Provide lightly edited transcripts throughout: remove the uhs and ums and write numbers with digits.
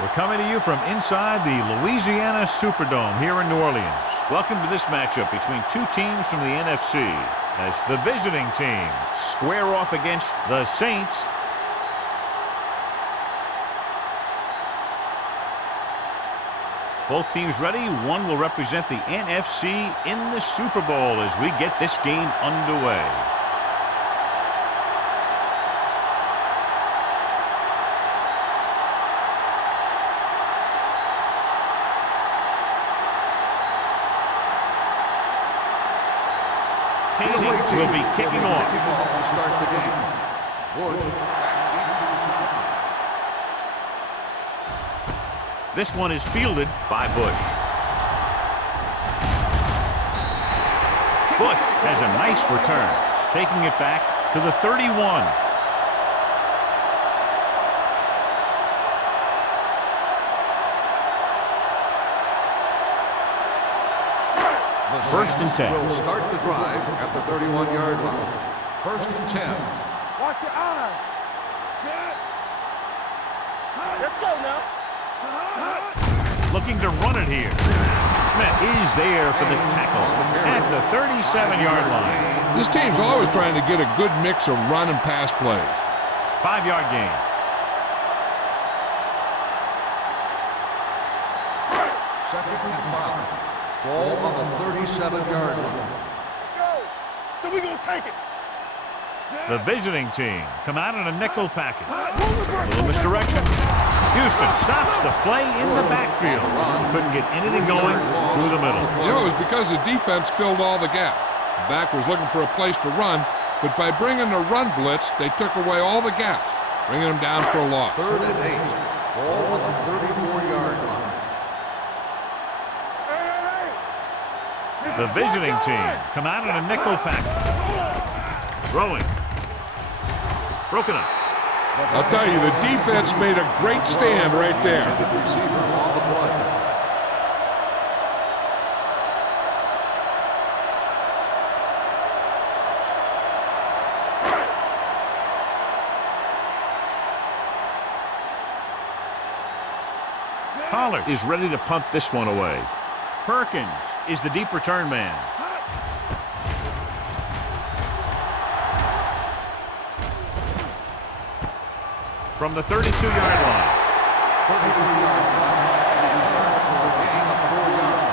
We're coming to you from inside the Louisiana Superdome here in New Orleans. Welcome to this matchup between two teams from the NFC as the visiting team square off against the Saints. Both teams ready. One will represent the NFC in the Super Bowl as we get this game underway. Will be kicking off to start the game. This one is fielded by Bush. Bush has a nice return, taking it back to the 31. First and 10. Will start the drive at the 31-yard line. First and 10. Watch your eyes. Set. Let's go now. Looking to run it here. Smith is there for the tackle at the 37-yard line. This team's always trying to get a good mix of run and pass plays. 5-yard gain. Second and 5. Ball on the 37-yard line. Let's go. So we're going to take it. The visiting team come out in a nickel package. A little misdirection. Houston stops the play in the backfield. Couldn't get anything going through the middle. You know, it was because the defense filled all the gap. The back was looking for a place to run, but by bringing the run blitz, they took away all the gaps, bringing them down for a loss. Third and 8. Ball on the 34-yard line. The visiting team come out in a nickel package. Throwing. Broken up. I'll tell you, the defense made a great stand right there. Pollard is ready to punt this one away. Perkins is the deep return man. From the 32-yard line. 33-yard line. For a gain of 4 yards.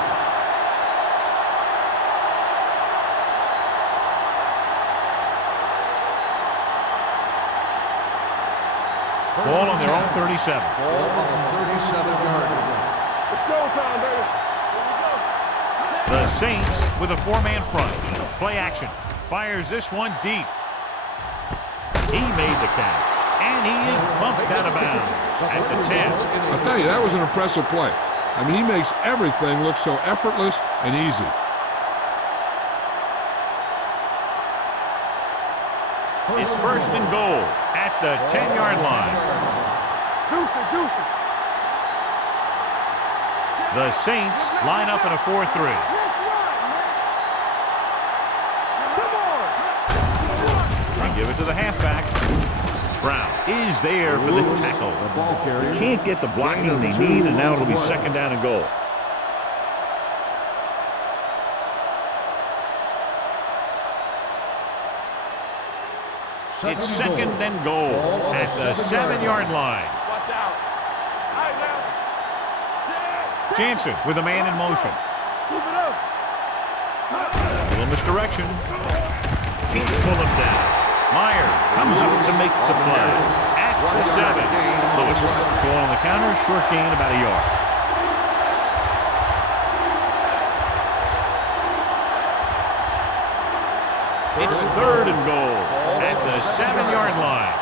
Ball on their own 37. Ball on the 37-yard line. It's showtime, baby. The Saints with a 4-man front. Play action. Fires this one deep. He made the catch. And he is bumped out of bounds at the 10. I'll tell you, that was an impressive play. I mean, he makes everything look so effortless and easy. It's first and goal at the 10-yard line. Deucey. The Saints line up in a 4-3. They give it to the halfback. Brown is there for the tackle. They can't get the blocking they need, and now it'll be second down and goal. It's second and goal at the 7-yard line. Watch out. All right, now. Jansen with a man in motion. Move it up. A little misdirection. Can't pull him down. Myers comes up to make the play at the 7. Lewis wants the ball on the counter. Short gain, about a yard. It's third and goal at the 7-yard line.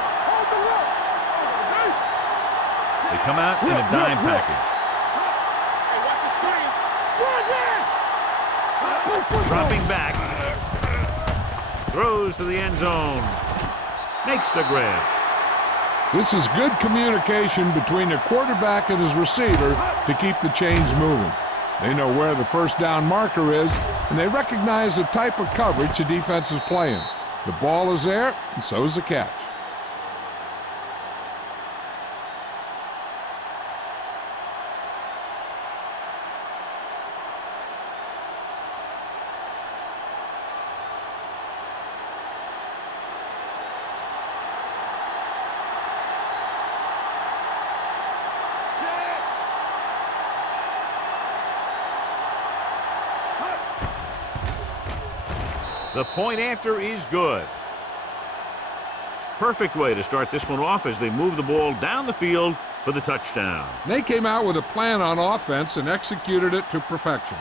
They come out in a dime package. Dropping back. Throws to the end zone. Makes the grab. This is good communication between the quarterback and his receiver to keep the chains moving. They know where the first down marker is, and they recognize the type of coverage the defense is playing. The ball is there, and so is the catch. The point after is good. Perfect way to start this one off as they move the ball down the field for the touchdown. They came out with a plan on offense and executed it to perfection.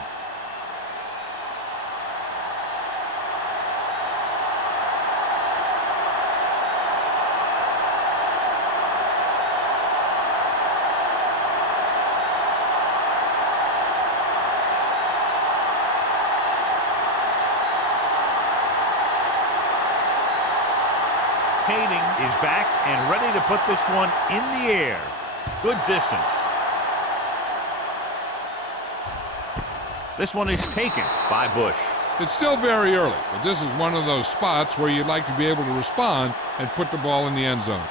Is back and ready to put this one in the air. Good distance. This one is taken by Bush. It's still very early, but this is one of those spots where you'd like to be able to respond and put the ball in the end zone.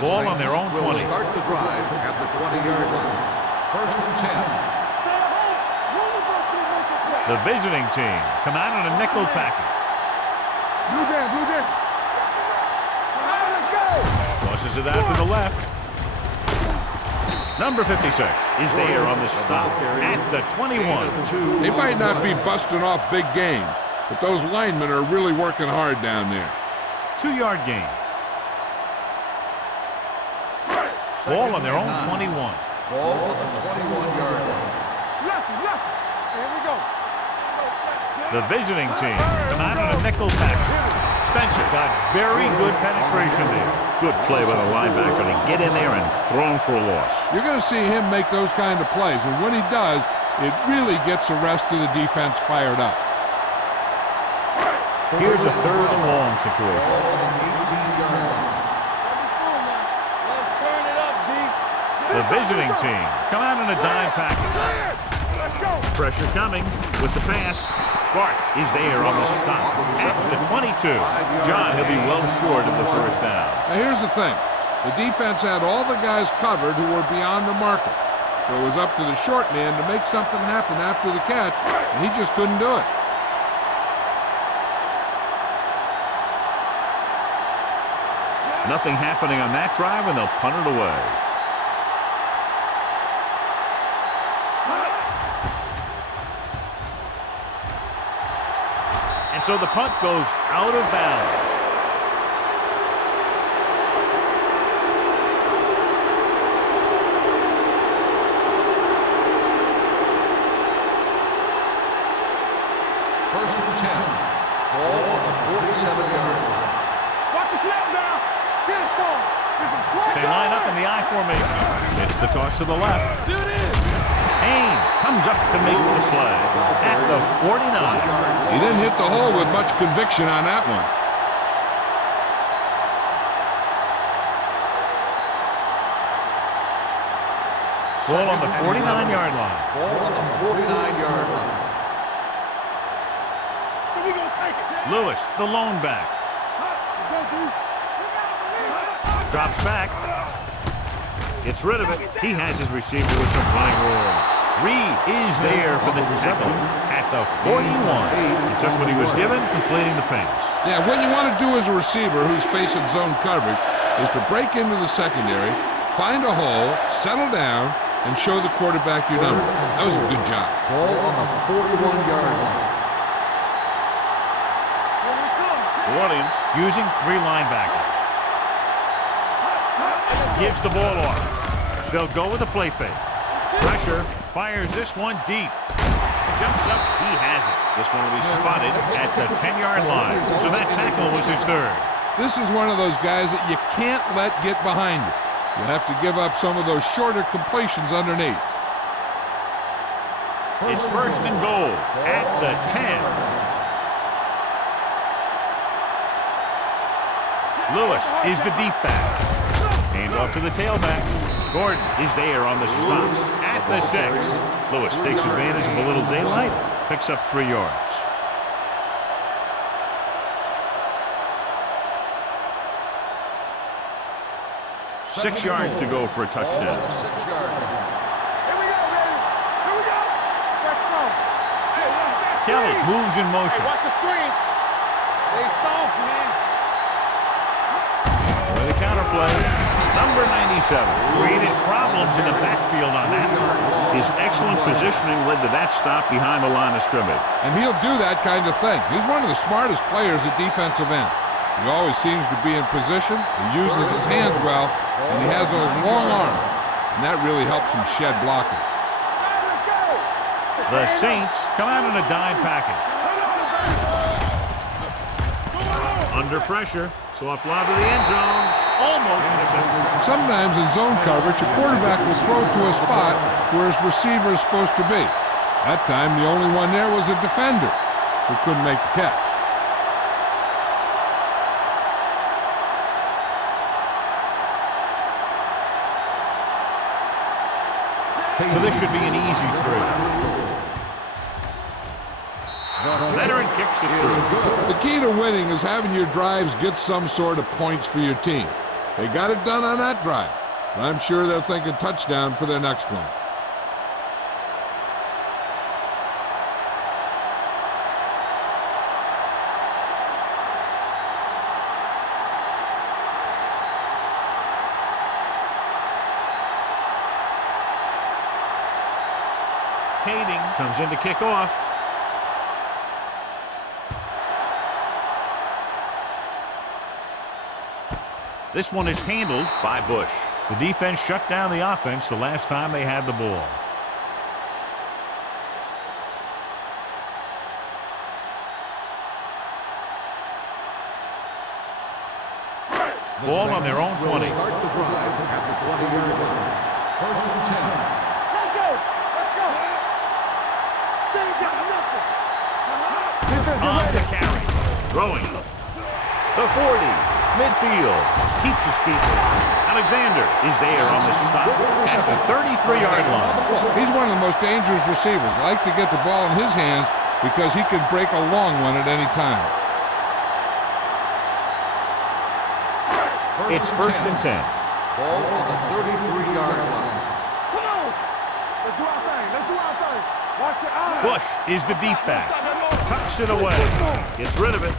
Ball on their own 20. Start the drive at the 20-yard line. 1st and 10. The visiting team come out in a nickel package. Blue down, blue down. All right, let's go. Tosses it out to the left. Number 56 is there on the stop at the 21. They might not be busting off big games, but those linemen are really working hard down there. 2-yard gain. Ball on their own 21. Ball on the 21-yard line. Lucky, lucky. Here we go. The visiting team come out in a nickel package. Spencer got very good penetration there. Good play by the linebacker to get in there and throw him for a loss. You're going to see him make those kind of plays, and when he does, it really gets the rest of the defense fired up. Here's a 3rd and long situation. Ball on the 18-yard line. Let's turn it up, D. The visiting team come out in a dime package. Let's go. Pressure coming with the pass. Sparks is there on the stop at the 22. John, he'll be well short of the first down. Now here's the thing. The defense had all the guys covered who were beyond the marker. So it was up to the short man to make something happen after the catch, and he just couldn't do it. Nothing happening on that drive, and they'll punt it away. And so the punt goes out of bounds. First and 10. Ball on the 47-yard line. Watch the snap now. Get it forward. They line up in the I formation. It's the toss to the left. There it is. Haynes comes up to make the play at the 49. He didn't hit the hole with much conviction on that one. Ball on the 49-yard line. Ball on the 49-yard line. So we gonna take it. Lewis, the lone back. Let's go, D. Drops back. Gets rid of it. He has his receiver with some running room. Reed is there for the tackle at the 41. He took what he was given, completing the pass. Yeah, what you want to do as a receiver who's facing zone coverage is to break into the secondary, find a hole, settle down, and show the quarterback your number. That was a good job. Ball on the 41-yard line. New Orleans using 3 linebackers. Gives the ball off. They'll go with a play fake. Pressure, fires this one deep. Jumps up, he has it. This one will be spotted at the 10-yard line. So that tackle was his 3rd. This is one of those guys that you can't let get behind you. You have to give up some of those shorter completions underneath. It's 1st and goal at the 10. Lewis is the deep back. Hand off to the tailback. Gordon is there on the stop at the 6. Lewis takes advantage of a little daylight, picks up 3 yards. Six yards to go for a touchdown. 6-yard line. Here we go, baby. Here we go. Let's go. Hey, watch that Kelly screen. moves in motion. Hey, watch the screen. They soft, man. With the counter play. Number 97 created problems in the backfield on that. His excellent positioning led to that stop behind the line of scrimmage. And he'll do that kind of thing. He's one of the smartest players at defensive end. He always seems to be in position, he uses his hands well, and he has those long arms. And that really helps him shed blocking. The Saints come out in a dime package. Under pressure, soft lob to the end zone, almost intercepted. Sometimes in zone coverage, a quarterback will throw to a spot where his receiver is supposed to be. That time, the only one there was a defender who couldn't make the catch. So this should be an easy throw. Veteran kicks it through. The key to winning is having your drives get some sort of points for your team. They got it done on that drive, but I'm sure they're thinking touchdown for their next one. Kading comes in to kick off. This one is handled by Bush. The defense shut down the offense the last time they had the ball. Ball on their own 20. Start the drive at the 20-yard line. First and 10. Let's go. Let's go. They ain't got nothing. Defense, On get the ready. carry. Throwing. The 40. Midfield. Keeps his feet moving. Alexander is there on the stop at the 33-yard line. He's one of the most dangerous receivers. I like to get the ball in his hands because he can break a long one at any time. It's first and 10. Ball on the 33-yard line. Come on. Let's do our thing. Let's do our thing. Watch your eyes. Bush is the deep back. Tucks it away. Gets rid of it.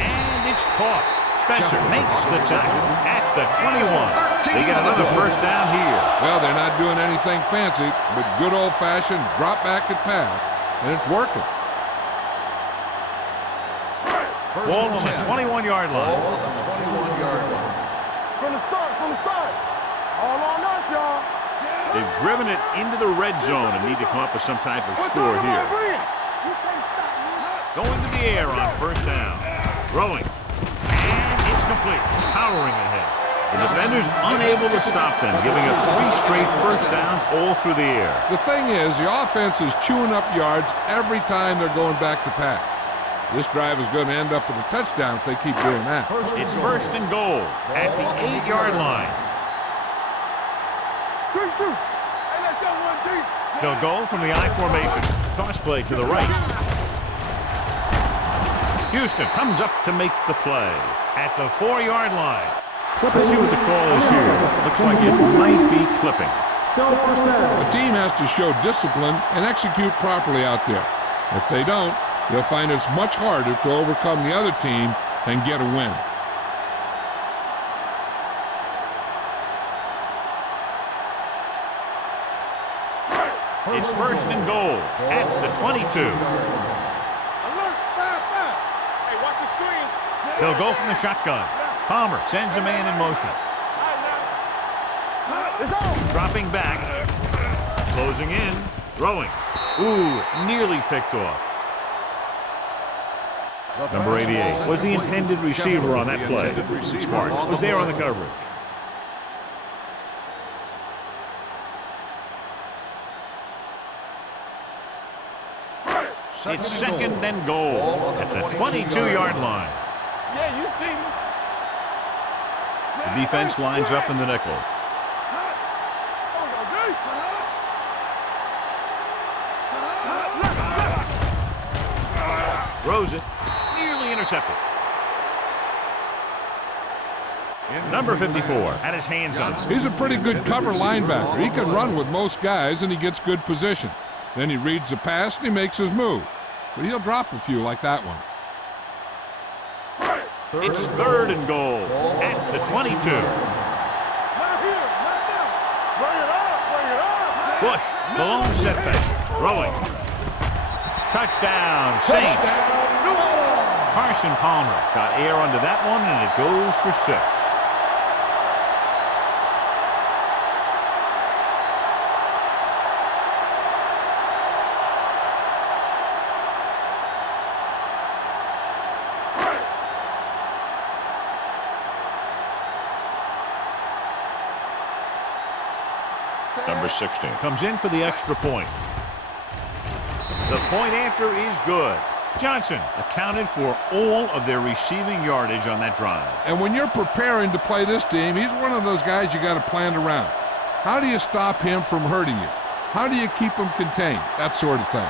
And it's caught. Spencer makes the tackle at the 21. They get another first down here. Well, they're not doing anything fancy, but good old-fashioned drop back and pass, and it's working. Ball on the 21-yard Ball line. on the 21-yard line. From the start. All on us, y'all. They've driven it into the red zone and need to come up with some type of score here. You can't stop me. Going to the air on first down. Throwing. And it's complete. Powering ahead. The defenders unable to stop them, giving up 3 straight first downs all through the air. The thing is, the offense is chewing up yards every time they're going back to pass. This drive is going to end up with a touchdown if they keep doing that. It's first and goal at the 8-yard line. Good shoot. Hey, let's go one deep. They'll go from the I formation. Toss play to the right. Houston comes up to make the play at the 4-yard line. Let's see what the call is here. Looks like it might be clipping. Still first down. The team has to show discipline and execute properly out there. If they don't, they'll find it's much harder to overcome the other team and get a win. It's first and goal at the 22. Alert. 5-5. Hey, watch the screen. They'll go from the shotgun. Palmer sends a man in motion. It's on. Dropping back. Closing in. Throwing. Ooh, nearly picked off. Number 88 was the intended receiver on that play. Sparks was there on the coverage. It's second and goal at the 22-yard line. Yeah, you see me. The defense lines up in the nickel. Throws it. Nearly intercepted. Number 54 had his hands on it. He's a pretty good cover linebacker. He can run with most guys, and he gets good position. Then he reads the pass, and he makes his move. But he'll drop a few like that one. It's third and goal at the 22. Bush, the lone setback. Throwing. Touchdown, Saints. Carson Palmer got air under that one, and it goes for 6. Number 16 comes in for the extra point. The point after is good. Johnson accounted for all of their receiving yardage on that drive. And when you're preparing to play this team, he's one of those guys you got to plan around. How do you stop him from hurting you? How do you keep him contained? That sort of thing.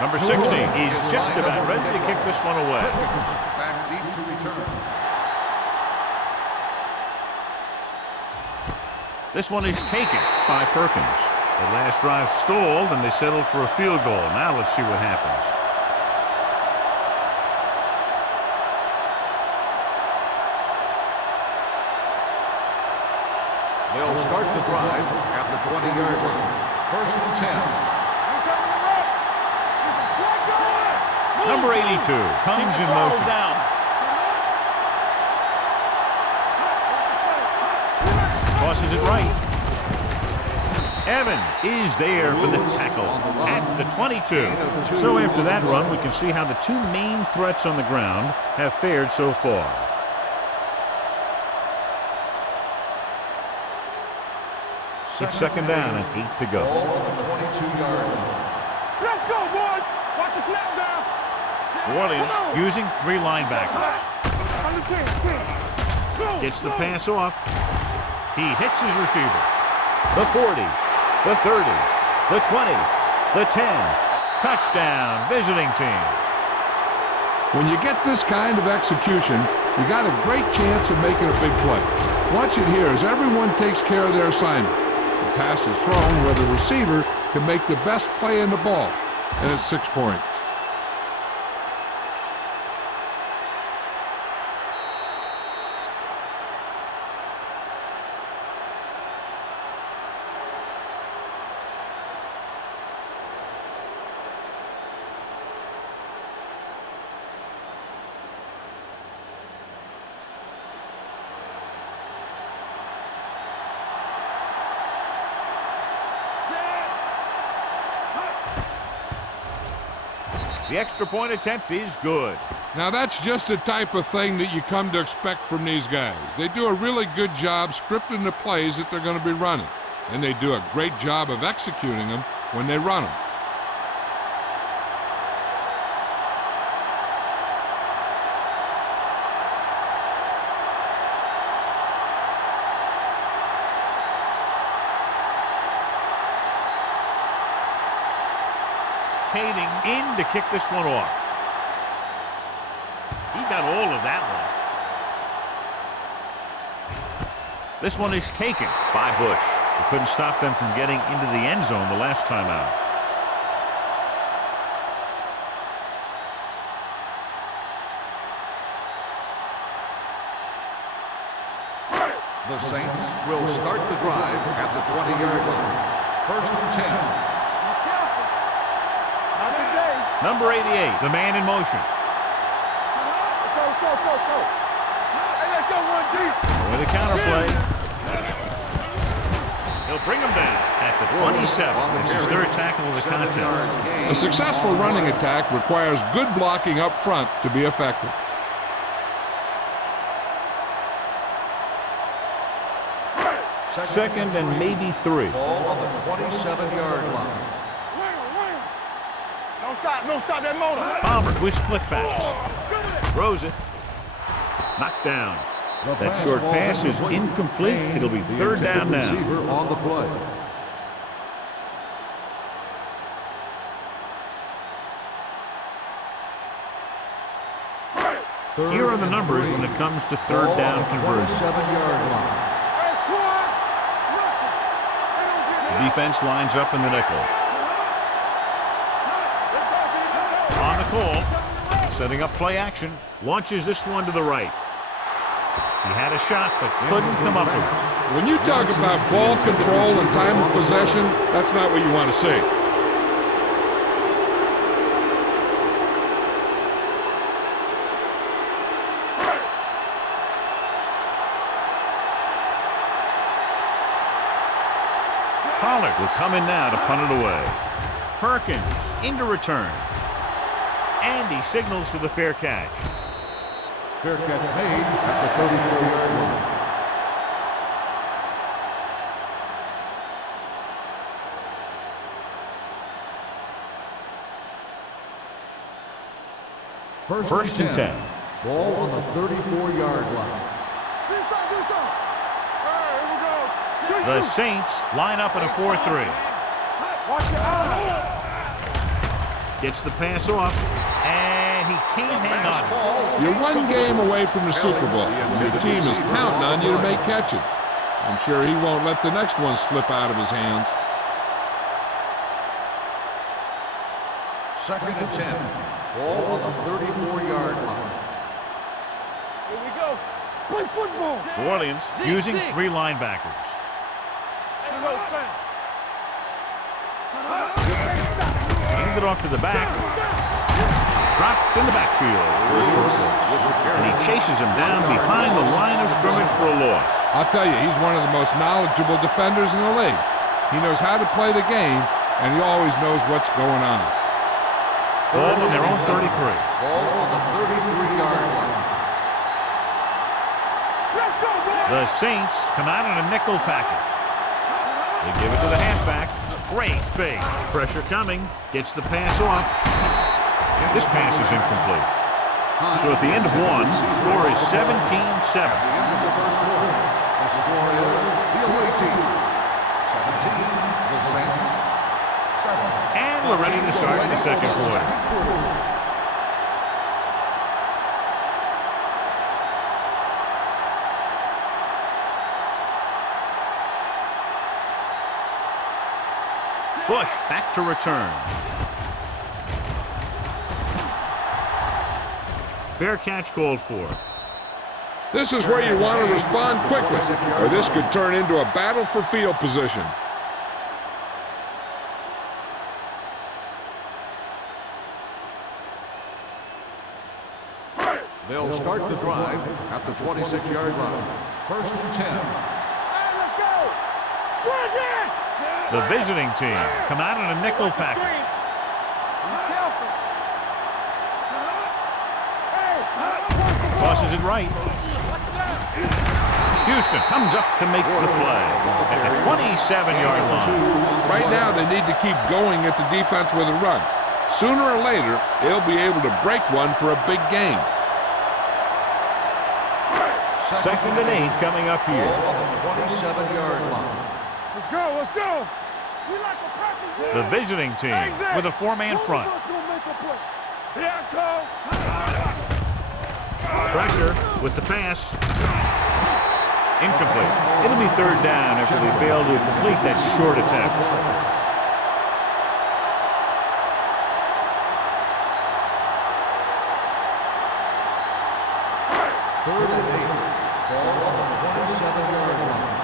Number 16 is just about ready to kick this one away. Back deep to return. This one is taken by Perkins. The last drive stalled, and they settled for a field goal. Now let's see what happens. They'll start the drive at the 20-yard line. 1st and 10. Number 82 comes in motion. Tosses it right. Evans is there for the tackle at the 22. So after that run, we can see how the 2 main threats on the ground have fared so far. It's 2nd down and 8 to go. Ball on the 22-yard line. Let's go, boys. Watch the snap down. New Orleans using 3 linebackers. Gets the pass off. He hits his receiver. The 40, the 30, the 20, the 10. Touchdown, visiting team. When you get this kind of execution, you got a great chance of making a big play. Watch it here as everyone takes care of their assignment. The pass is thrown where the receiver can make the best play in the ball, and it's 6 points. The extra point attempt is good. Now that's just the type of thing that you come to expect from these guys. They do a really good job scripting the plays that they're going to be running, and they do a great job of executing them when they run them. In to kick this one off. He got all of that one. This one is taken by Bush. He couldn't stop them from getting into the end zone the last time out. The Saints will start the drive at the 20-yard line. 1st and 10. Number 88, the man in motion. Let's go. Hey, let's go 1 deep. With a counter play. He'll bring him down at the 27. It's his 3rd tackle of the contest. A successful running attack requires good blocking up front to be effective. Second and maybe 3. Ball on the 27-yard line. Don't stop that motor. Palmer with split backs. Throws it. Knocked down. That short pass is incomplete. It'll be 3rd down now. Receiver on the play. Here are the numbers when it comes to 3rd down conversion. 27-yard line. Defense lines up in the nickel. On the call, setting up play action, launches this one to the right. He had a shot, but couldn't come up with it. When you talk about ball control and time of possession, that's not what you want to see. Pollard will come in now to punt it away. Perkins into return. And he signals for the fair catch. Fair catch made at the 34-yard line. First and 10. Ball on the 34-yard line. The Saints line up in a 4-3. Watch your eyes. Gets the pass off, and he can't hang on. You're one game away from the Super Bowl, and your team is counting on you to make catches. I'm sure he won't let the next one slip out of his hands. Second and 10. Ball on the 34-yard line. Here we go. Play football. New Orleans using 3 linebackers. Hand it off to the back. Dropped in the backfield for a short loss. And he chases him down behind the line of scrimmage for a loss. I'll tell you, he's one of the most knowledgeable defenders in the league. He knows how to play the game, and he always knows what's going on. Ball on their own 33. Ball on the 33-yard line. The Saints come out in a nickel package. They give it to the halfback. Great fake. Pressure coming. Gets the pass off. This pass is incomplete. So at the end of one, the score is 17-7. At the end of the first quarter, the score is the away team 17, the Saints 7. And we're ready to start the second quarter. Bush back to return. Fair catch called for. This is where you want to respond quickly, or this could turn into a battle for field position. They'll start the drive at the 26-yard line. First and 10. Let's go. We're again. The visiting team come out in a nickel package. Be careful. Tosses it right. Houston comes up to make the play at the 27-yard line. Right now, they need to keep going at the defense with a run. Sooner or later, they'll be able to break one for a big game. Second and 8 coming up here. Ball on the 27-yard line. Let's go. Let's go. We like to practice here. The visiting team with a 4-man front. Here I come. Pressure with the pass. Incomplete. It'll be third down after they fail to complete that short attempt. Third and 8. Ball on the 27-yard line.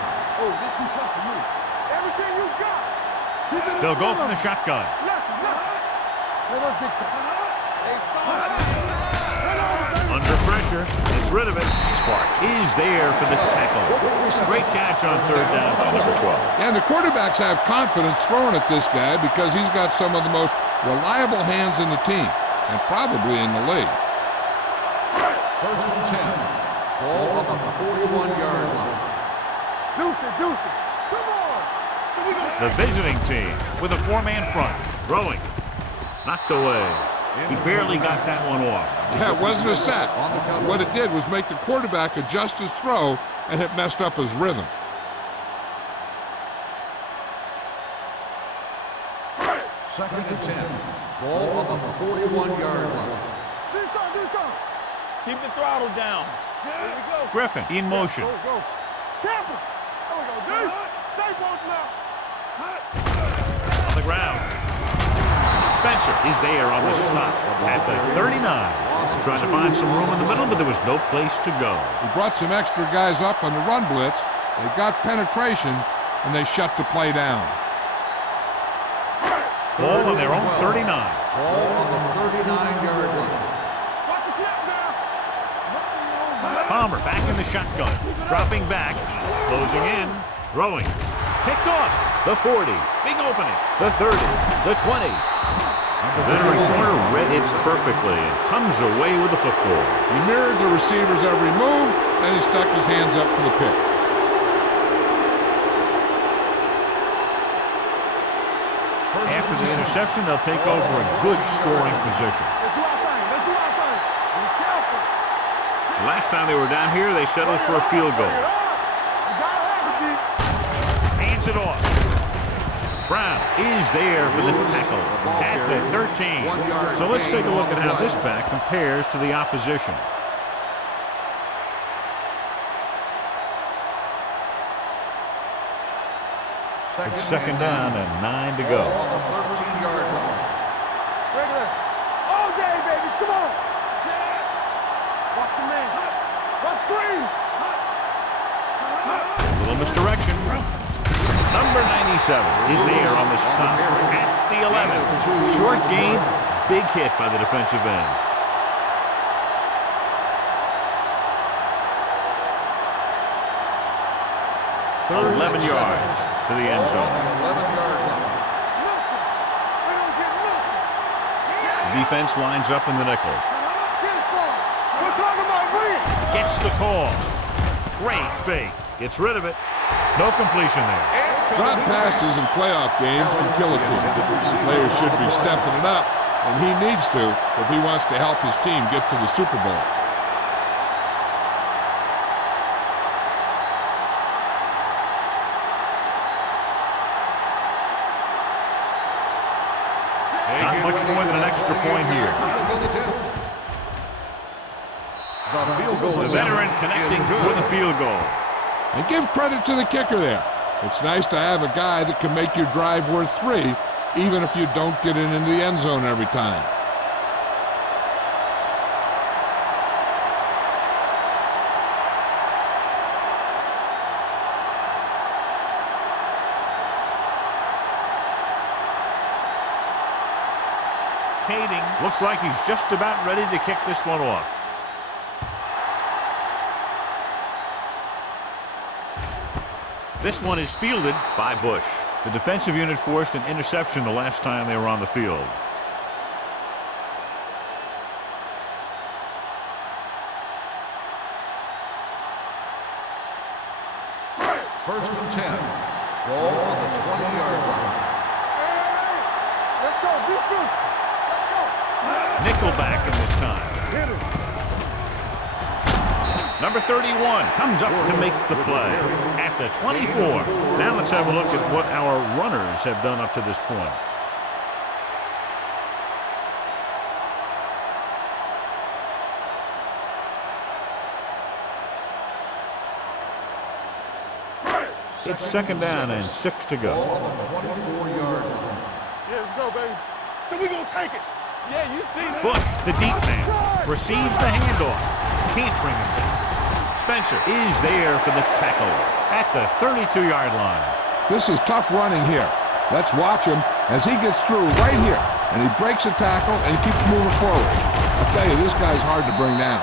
Oh, this is tough for you. Everything you got. They'll go from the shotgun. Let us dictate. Under pressure, gets rid of it. Sparks is there for the tackle. Great catch on third down by number 12. And the quarterbacks have confidence throwing at this guy because he's got some of the most reliable hands in the team, and probably in the league. First and 10. Ball on the 41-yard line. Deuce it. Come on. The visiting team with a 4-man front. Throwing. Knocked away. He barely got that one off. Yeah, it wasn't a sack. What it did was make the quarterback adjust his throw, and it messed up his rhythm. Second and 10. Ball on the 41-yard line. Do something. Keep the throttle down. Here we go. Griffin in motion. Go. Careful. There we go, dude. Stay both now. On the ground. Spencer is there on the stop at the 39. Trying to find some room in the middle, but there was no place to go. He brought some extra guys up on the run blitz. They got penetration, and they shut the play down. Ball on their own 39. Ball on the 39-yard line. Watch the snap now. Palmer back in the shotgun. Dropping back. Closing in. Throwing. Picked off. The 40. Big opening. The 30. The 20. The veteran corner read it perfectly and comes away with the football. He mirrored the receiver's every move, and he stuck his hands up for the pick. After the interception, they'll take over a good scoring position. Let's do our thing. Let's do our thing. Be careful. The last time they were down here, they settled for a field goal. You gotta have it, D. Hands it off. Brown is there for the tackle at the 13. So let's take a look at how this back compares to the opposition. It's second down and 9 to go. Ball on the 13-yard line. Regular. All day, baby. Come on. Watch your man. Watch screen. Little misdirection. Number 97 is there on the stop at the 11. Short gain, big hit by the defensive end. Third 11 yards to the end zone. 11-yard line. We don't get nothing. The defense lines up in the nickel. Get it from. We're talking about green. Gets the call. Great fake. Gets rid of it. No completion there. Drop passes in playoff games can kill a team. Players should be stepping it up, and he needs to if he wants to help his team get to the Super Bowl. Not much more than an extra point here. The field goal The attempt veteran connecting is good. with a field goal. And give credit to the kicker there. It's nice to have a guy that can make your drive worth 3, even if you don't get it into the end zone every time. Kading looks like he's just about ready to kick this one off. This one is fielded by Bush. The defensive unit forced an interception the last time they were on the field. First and 10. Ball on the 20-yard line. Let's go. Defense. Let's go. Nickelback in this time. Hit him. Number 31 comes up to make the play at the 24. Now let's have a look at what our runners have done up to this point. It's second down and 6 to Ball go. on the 24-yard line. Yeah, let's go, baby. So we gonna take it. Yeah, you see that. Bush, the deep man, receives the handoff. Can't bring him down. Spencer is there for the tackle at the 32-yard line. This is tough running here. Let's watch him as he gets through right here. And he breaks a tackle and he keeps moving forward. I'll tell you, this guy's hard to bring down.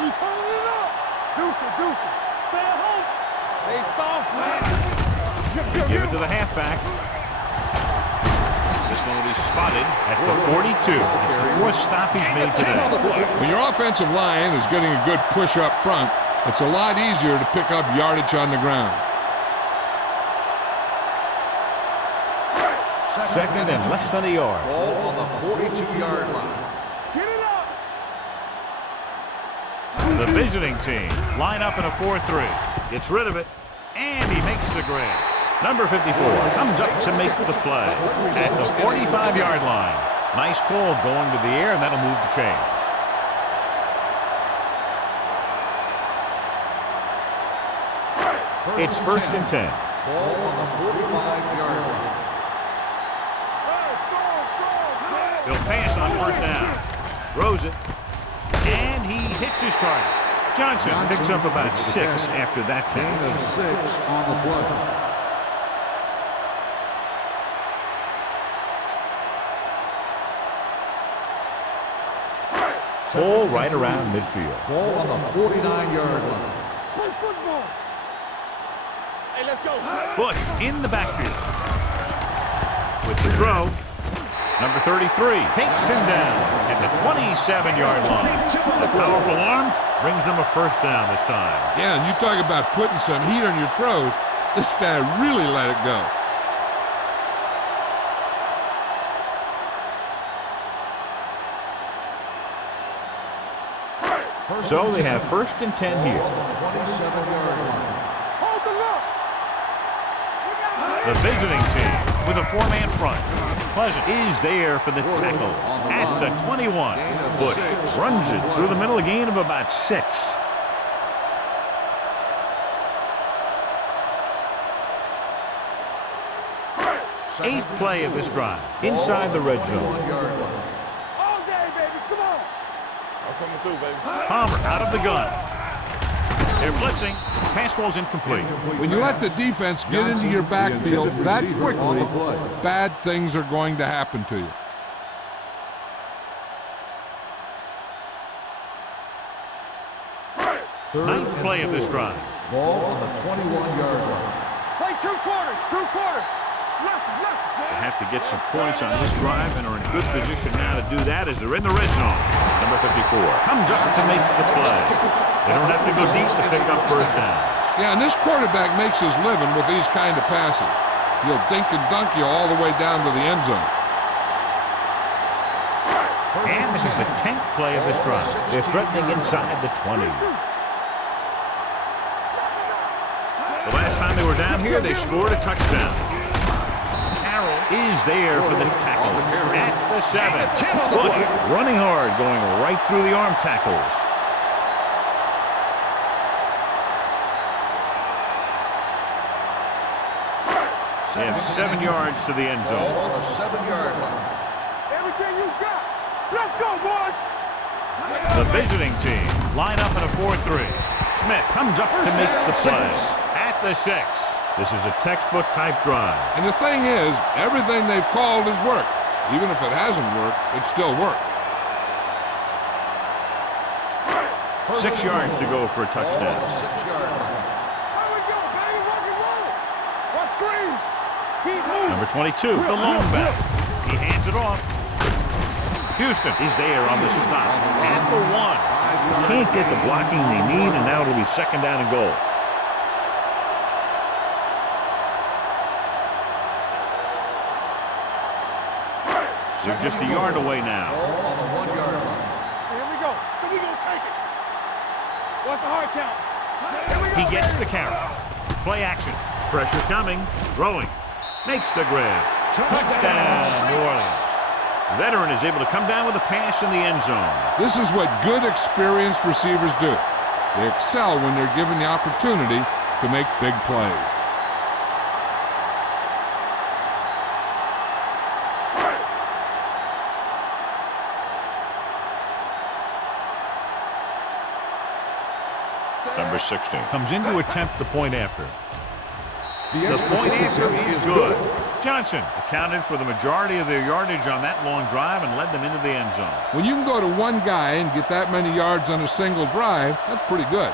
We turning it up. Deuce. Stay at home. They soft, man. Give it to the halfback. This one will be spotted at the 42. It's the 4th stop he's made today. When your offensive line is getting a good push up front, it's a lot easier to pick up yardage on the ground. Second and less than a yard. Ball on the 42-yard line. Get it up. The visiting team line up in a 4-3. Gets rid of it, and he makes the grab. Number 54 comes up to make the play at the 45-yard line. Nice call going to the air, and that'll move the chains. It's first and 10. Ball on the 45-yard line. He'll pass on first down. Throws it. And he hits his target. Johnson picks up about 6 after that Gain catch. of 6 on the play. Ball right around midfield. Ball on the 49-yard line. Play football. Hey, let's go. Bush in the backfield. With the throw, number 33 takes him down at the 27-yard line. A powerful arm brings them a first down this time. Yeah, and you talk about putting some heat on your throws. This guy really let it go. So they have first and 10 here. On the 27-yard line. Hold the look. The visiting team with a 4-man front. Pleasant is there for the tackle at the 21. Bush runs it through the middle, a gain of about 6. Eighth play of this drive inside the red zone. All day, baby. Come on. I'm coming through, baby. Palmer out of the gun. They're blitzing. Pass ball's incomplete. When you let the defense get into your backfield that quickly, bad things are going to happen to you. Ninth play of this drive. Ball on the 21-yard line. Play 2 quarters. 2 quarters. Left. They have to get some points on this drive and are in good position now to do that as they're in the red zone. Number 54 comes up to make the play. They don't have to go deep to pick up first downs. Yeah, and this quarterback makes his living with these kind of passes. He'll dink and dunk you all the way down to the end zone. And this is the 10th play of this drive. They're threatening inside the 20. The last time they were down here, they scored a touchdown. Carroll is there for the tackle at the 7. Bush running hard, going right through the arm tackles. They have 7 yards to the end Ball zone. on the 7-yard line. Everything you got. Let's go, boys. The visiting team line up in a 4-3. Smith comes up to make the play at the 6. This is a textbook type drive. And the thing is, everything they've called has worked. Even if it hasn't worked, it still worked. 6 yards to go for a Ball on touchdown. the 6-yard line. Here we go, baby. Rock and roll. What screen? Keep moving. Number 22, the lone back. He hands it off. Houston is there on the stop at the 1. Can't get the blocking they need, and now it'll be second down and goal. They're just a yard away now. Ball on the 1-yard line. Here we go. So we gonna take it. What's the hard count? Here we go. He gets the carry. Play action. Pressure coming. Throwing. Makes the grab. Touchdown, New Orleans. Veteran is able to come down with a pass in the end zone. This is what good, experienced receivers do. They excel when they're given the opportunity to make big plays. Number 16. Comes in to attempt the point after. The point after is good. Johnson accounted for the majority of their yardage on that long drive and led them into the end zone. When you can go to one guy and get that many yards on a single drive, that's pretty good.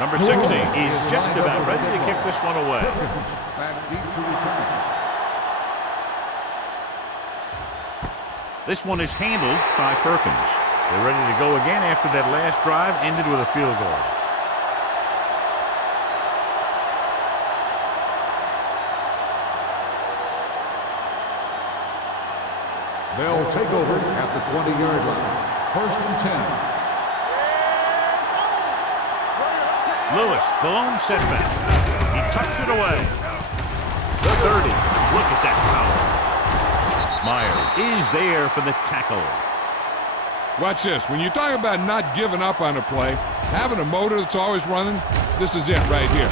Number 16 is just about ready to kick this one away. Back deep to return. This one is handled by Perkins. They're ready to go again after that last drive ended with a field goal. They'll take over at the 20-yard line. 1st and 10. Lewis, the lone setback. He tucks it away. The 30. Look at that power. Myers is there for the tackle. Watch this. When you talk about not giving up on a play, having a motor that's always running, this is it right here.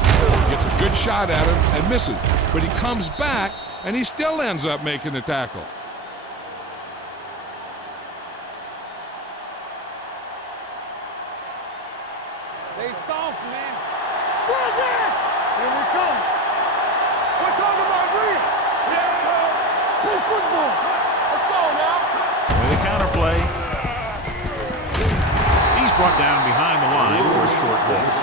Gets a good shot at him and misses. But he comes back, and he still ends up making the tackle. They soft, man. Here we come. We're talking about real. Play football. Let's go now. With a counterplay. He's brought down behind the line for a short pass.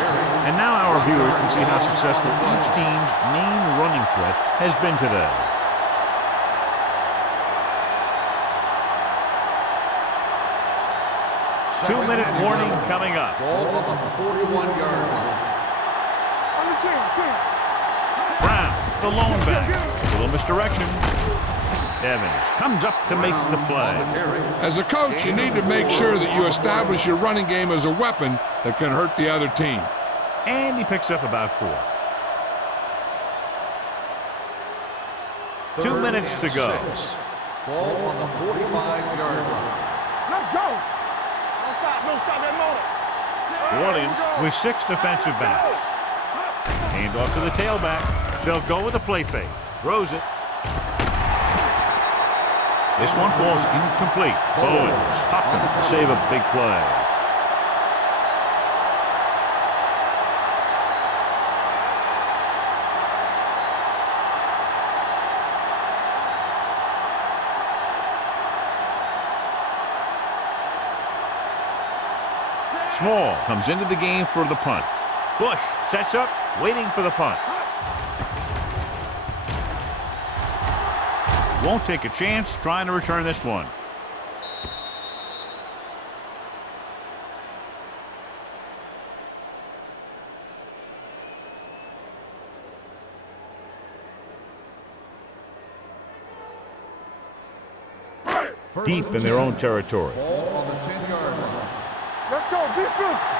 And now our viewers can see how successful each team's main running threat has been today. Two-minute warning coming up. Ball on the 41-yard line. On the 10. Brown, the lone back. A little misdirection. Evans comes up to make the play. As a coach, you need to make sure that you establish your running game as a weapon that can hurt the other team. And he picks up about 4. 2 minutes to go. Ball on the 45-yard line. Let's go. Don't stop that motor. New Orleans with 6 defensive backs. Hand off to the tailback. They'll go with a play fake. Throws it. This one falls incomplete. Bowens popped him to save a big play. Small comes into the game for the punt. Bush sets up, waiting for the punt. Won't take a chance trying to return this one. Deep in their own territory. Ball on the 10-yard line. Let's go. Be physical.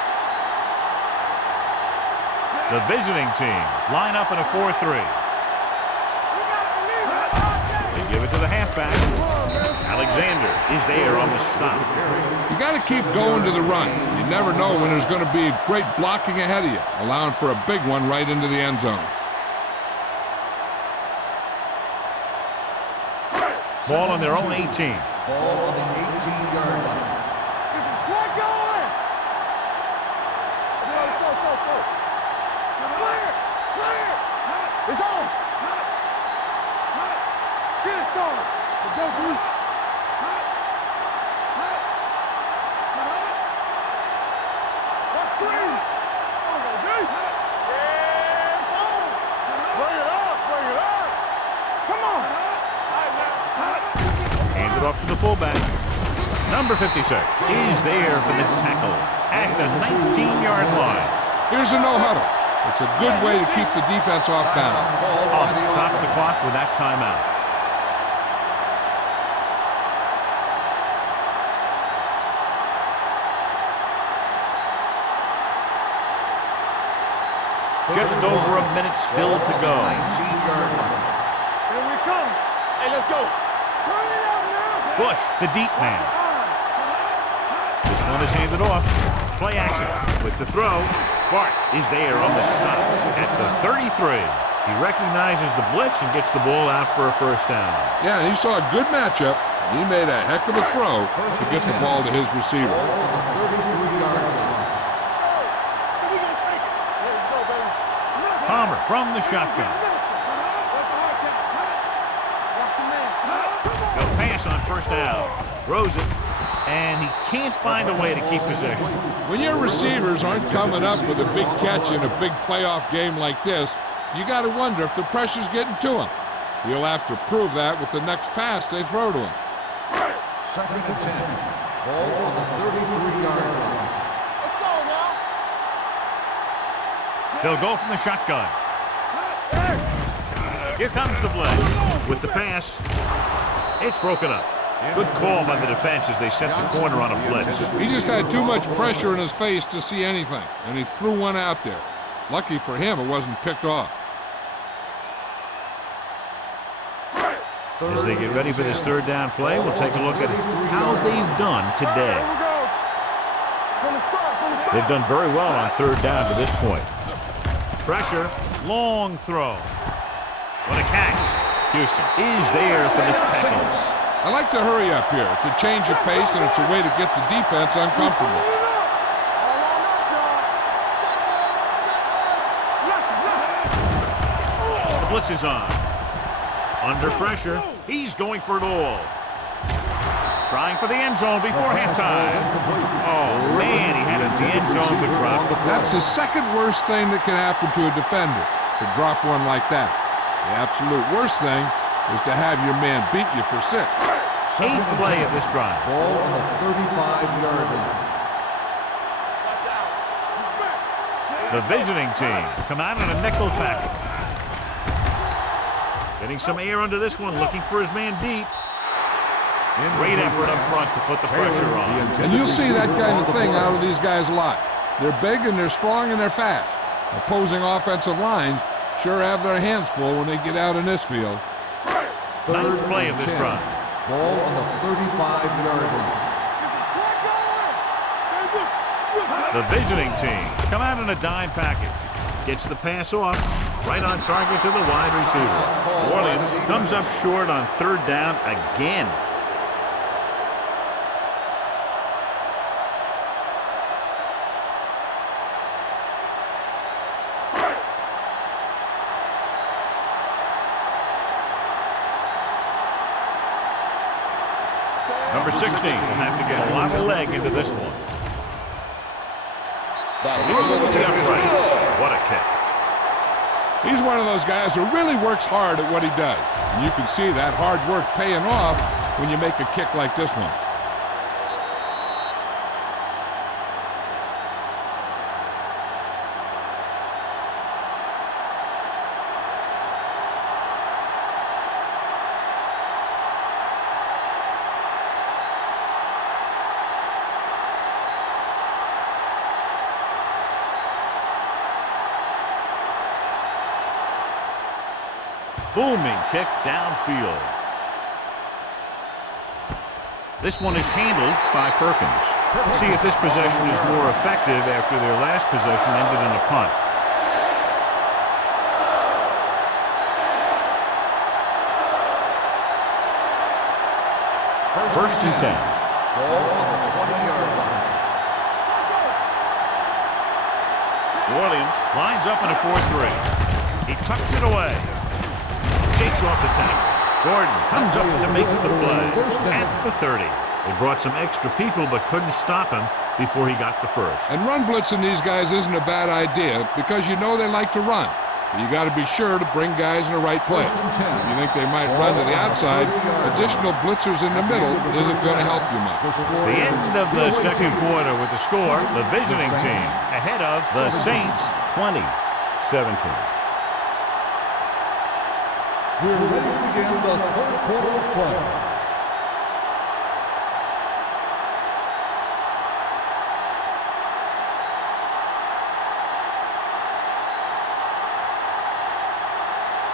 The visiting team line up in a 4-3. They give it to the halfback. Alexander is there on the stop. You got to keep going to the run. You never know when there's going to be great blocking ahead of you, allowing for a big one right into the end zone. Ball on their own 18. Ball on the 18-yard line. Slide going. Slow. Clear. It's on. Get it started. Let's go, Bruce. Let's screen. Bring it up. Come on. Hand it off to the fullback. Number 56 is there for the tackle at the 19-yard line. Here's a no-huddle. It's a good way to keep the defense off balance. Stops the clock with that timeout. Just over a minute still to go. 19-yard line. Here we come. Hey, let's go. Turn it up now. Bush, the deep man. This one is handed off. Play action with the throw. Sparks is there on the stop at the 33. He recognizes the blitz and gets the ball out for a first down. Yeah, and he saw a good matchup. He made a heck of a throw to get the ball to his receiver. Ball on the 33-yard line. So we gonna take it. Let's go, baby. Palmer from the shotgun. Watch your man. They'll pass on first down. Throws it, and he can't find a way to keep possession. When your receivers aren't coming up with a big catch in a big playoff game like this, you got to wonder if the pressure's getting to him. He'll have to prove that with the next pass they throw to him. 2nd and 10. Ball on the 33-yard line. Let's go now. They'll go from the shotgun. Here comes the play. With the pass, it's broken up. Good call by the defense as they set the corner on a blitz. He just had too much pressure in his face to see anything, and he threw one out there. Lucky for him, it wasn't picked off. As they get ready for this third down play, we'll take a look at how they've done today. They've done very well on third down to this point. Pressure, long throw. What a catch. Houston is there for the tackle. I like to hurry up here. It's a change of pace, and it's a way to get the defense uncomfortable. The blitz is on. Under pressure, he's going for it all. Trying for the end zone before halftime. Oh, man, he had it in the end zone but dropped. That's the second worst thing that can happen to a defender, to drop one like that. The absolute worst thing is to have your man beat you for 6. Eighth play of this drive. Ball on the 35-yard line. The visiting team come out in a nickel package. Getting some air under this one, looking for his man deep. Great effort up front to put the pressure on. And you'll see that kind of thing out of these guys a lot. They're big and they're strong and they're fast. Opposing offensive lines sure have their hands full when they get out in this field. Ninth play of this drive. Ball on the 35-yard line. The visiting team come out in a dime package. Gets the pass off, right on target to the wide receiver. New Orleans comes up short on third down again. Number 16 will have to get a lot of leg into this one. What a kick. He's one of those guys who really works hard at what he does. And you can see that hard work paying off when you make a kick like this one. Booming kick downfield. This one is handled by Perkins. Let's see if this possession is more effective after their last possession ended in a punt. First and 10. Ball on the 20-yard line. New Orleans lines up in a 4-3. He tucks it away. Shakes off the tackle. Gordon comes up to make the play at the 30. They brought some extra people but couldn't stop him before he got the first. And run blitzing these guys isn't a bad idea because you know they like to run. But you got to be sure to bring guys in the right place. If you think they might run to the outside, additional blitzers in the middle isn't going to help you much. It's the end of the second quarter with the score. The visiting team ahead of the Saints 20-17. We're ready to begin the third quarter of play.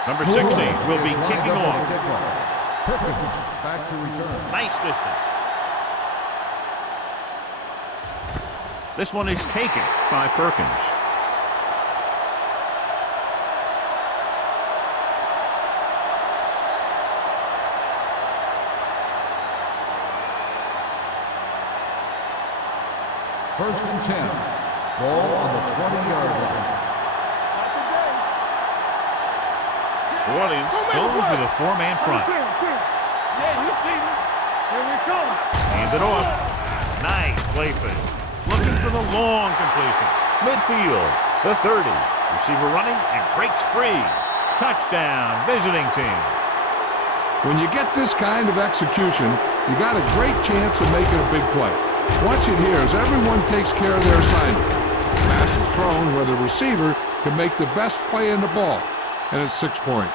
Number 16 will be kicking off. Perkins back to return. Nice distance. This one is taken by Perkins. First and 10. Ball on the 20-yard line. New Orleans goes with a 4-man front. Yeah, you see me. Here we come. Hand it off. Nice play fake. Looking for the long completion. Midfield. The 30. Receiver running and breaks free. Touchdown, visiting team. When you get this kind of execution, you got a great chance of making a big play. Watch it here as everyone takes care of their assignment. The pass is thrown where the receiver can make the best play in the ball, and it's 6 points.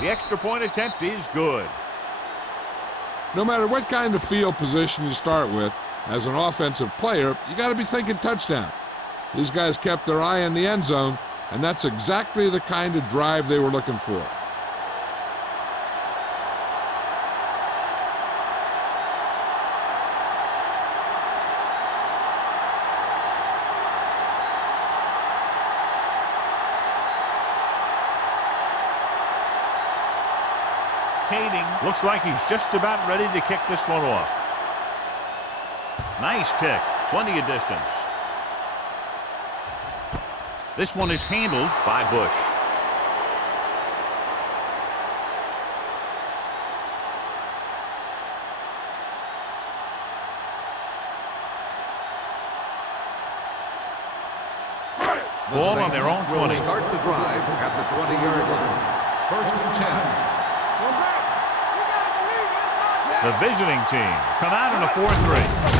The extra point attempt is good. No matter what kind of field position you start with, as an offensive player, you got to be thinking touchdown. These guys kept their eye on the end zone, and that's exactly the kind of drive they were looking for. Kading looks like he's just about ready to kick this one off. Nice kick, plenty of distance. This one is handled by Bush. Ball on their own 20. Will start the drive at the 20-yard line. 1st and 10. The visiting team come out in a 4-3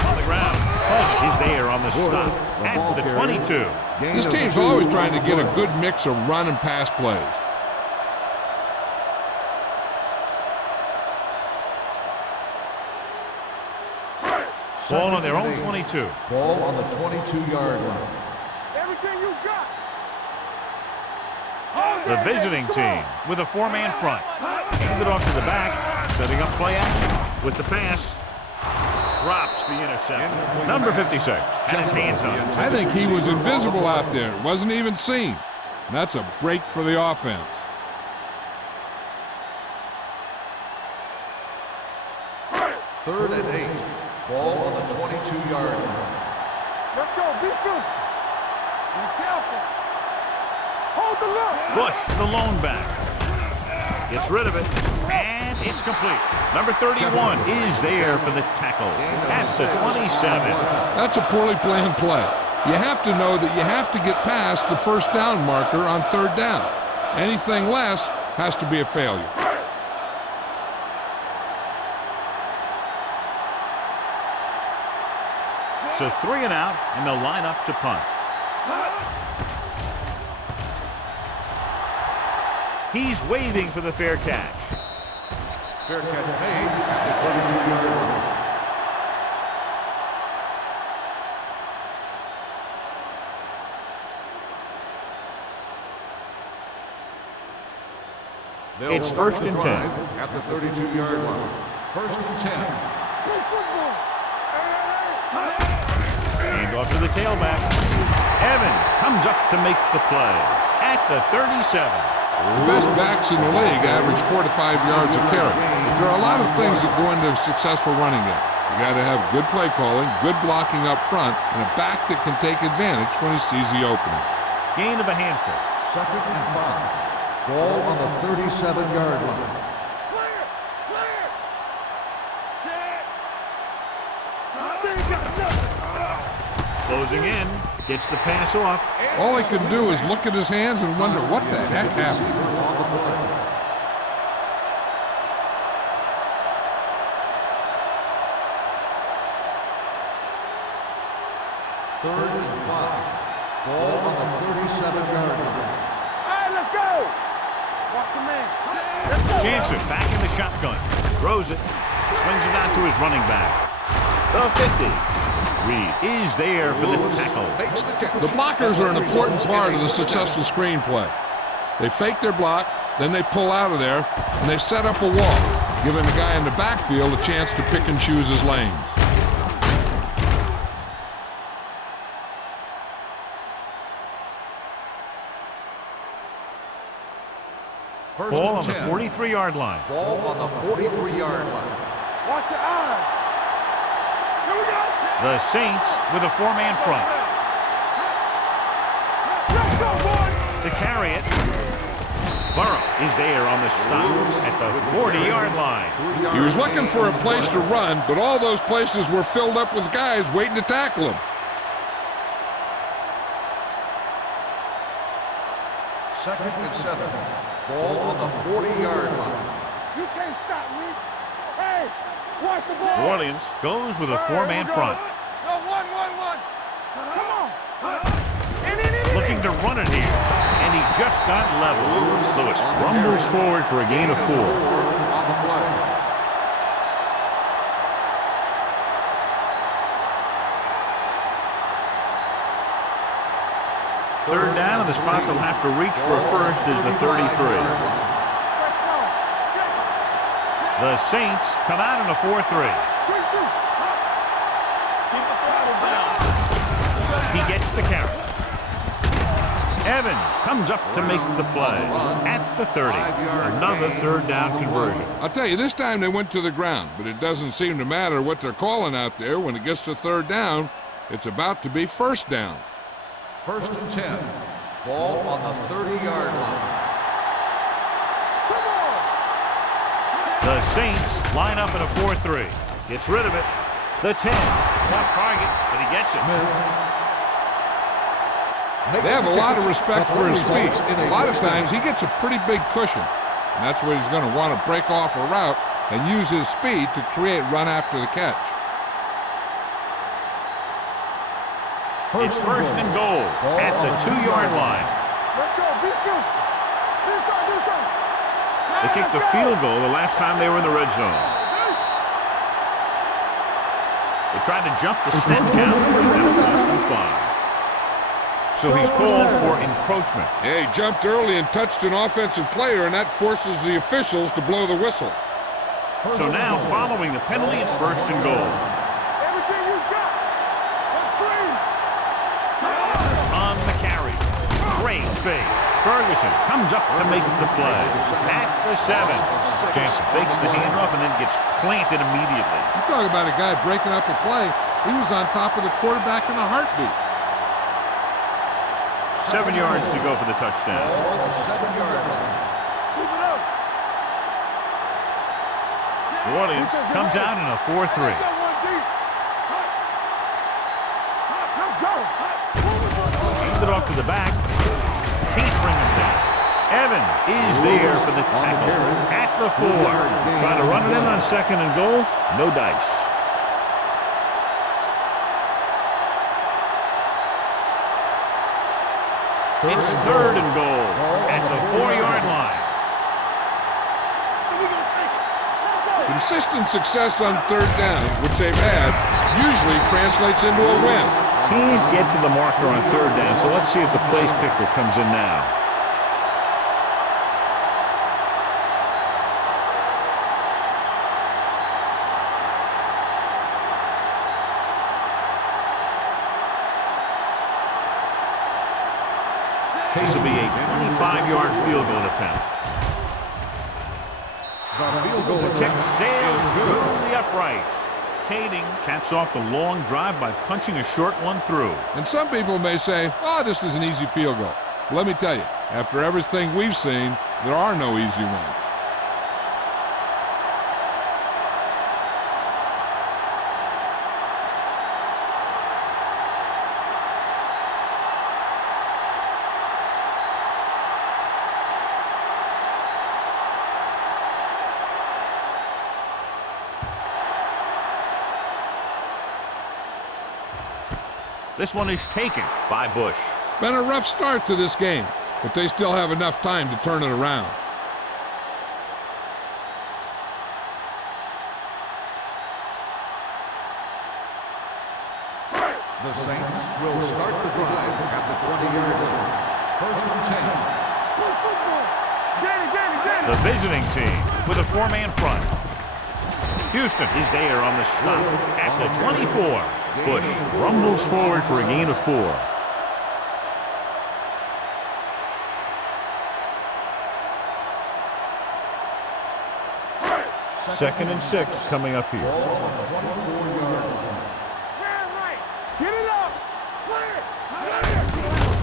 on the ground. Pleasant is there on the stop at the 22. This team's always trying to get a good mix of run and pass plays. Ball on their own 22. Ball on the 22-yard line. Everything you got. The visiting team with a 4-man front. Handed off to the back, setting up play action with the pass. Drops the interception. Number 56 had his hands on it. I think he was invisible out there. Wasn't even seen. And that's a break for the offense. Third and 8. Ball on the 22-yard line. Let's go. Be physical. Be careful. Hold the look. Bush, the lone back. Gets rid of it, and it's complete. Number 31 is there for the tackle at the 27. That's a poorly planned play. You have to know that you have to get past the first down marker on 3rd down. Anything less has to be a failure. So 3 and out, and they'll line up to punt. He's waving for the fair catch. Fair catch made at the 32-yard line. It's 1st and 10. At the 32-yard line. 1st and 10. Play football. Hand off to the tailback. Evans comes up to make the play at the 37. The best backs in the league average 4 to 5 yards a carry. But there are a lot of things that go into a successful running game. You got to have good play calling, good blocking up front, and a back that can take advantage when he sees the opening. Gain of a handful. 2nd and 5. Ball on the 37-yard line. Clear. Clear. Set. They ain't got nothing. Closing in. Gets the pass off. All he can do is look at his hands and wonder what the heck happened. On the play. Third and 5. Ball on the 37-yard line. All right, let's go. Watch your man. Let's go. Jansen back in the shotgun. Throws it. Slings it out to his running back. The 50. Reed is there for the tackle. Makes the catch. The blockers are an important part of the successful screenplay. They fake their block, then they pull out of there, and they set up a wall, giving the guy in the backfield a chance to pick and choose his lanes. Ball on the 43-yard line. Ball on the 43-yard line. Watch your eyes. Here we go. The Saints with a 4-man front. Let's go, boys. To carry it. Burrow is there on the stop at the 40-yard line. He was looking for a place to run, but all those places were filled up with guys waiting to tackle him. 2nd and 7. Ball on the 40-yard line. You can't stop me. Hey, watch the New ball. Orleans goes with a 4-man front. No, one. Come on. Looking to run it here, and he just got level. Lewis rumbles forward for a gain of 4. On the play. Third down, and the spot they'll have to reach for a first is the 33. Let's go. Check it. The Saints come out in a 4-3. Quick shoot. Keep the throttle down. He gets the carry. Evans comes up to make the play at the 30. Another third down conversion. I'll tell you, this time they went to the ground, but it doesn't seem to matter what they're calling out there. When it gets to third down, it's about to be first down. 1st and 10. Ball on the 30-yard line. Come on. The Saints line up in a 4-3. Gets rid of it. The 10. Off target, but he gets it. They have a lot of respect for his speed. A lot of times he gets a pretty big cushion, and that's where he's going to want to break off a route and use his speed to create run after the catch. It's first and goal at the 2-yard line. Let's go. Be Houston. Do something. They kicked a field goal the last time they were in the red zone. They tried to jump the snap count, but that's less than 5. So he's called for encroachment. Yeah, he jumped early and touched an offensive player, and that forces the officials to blow the whistle. So now, following the penalty, it's first and goal. Everything you got. Let's scream. On the carry. Great fake. Ferguson comes up to make the play. At the 7. Jansen fakes the handoff and then gets planted immediately. You talk about a guy breaking up a play. He was on top of the quarterback in a heartbeat. 7 yards to go for the touchdown. Ball on the 7-yard line. Keep it up. New Orleans comes out in a 4-3. Let's go one deep. Let's go. Handed off to the back. Can't bring him down. Evans is there for the tackle. At the 4. Trying to run it in on 2nd and goal. No dice. It's 3rd and goal at the 4-yard line. Consistent success on third down, which they've had, usually translates into a win. Can't get to the marker on 3rd down, so let's see if the place kicker comes in now. This will be a 25-yard field goal attempt. The field goal The kick attempt sails is through good. the uprights. Kading caps off the long drive by punching a short one through. And some people may say, oh, this is an easy field goal. Let me tell you, after everything we've seen, there are no easy ones. This one is taken by Bush. Been a rough start to this game, but they still have enough time to turn it around. The Saints will start the drive at the 20-yard line. 1st and 10. Good football. Danny. The visiting team with a 4-man front. Houston is there on the stop at the 24. Bush rumbles forward for a gain of 4. Second and 6 coming up here. Man right. Get it up. Play it.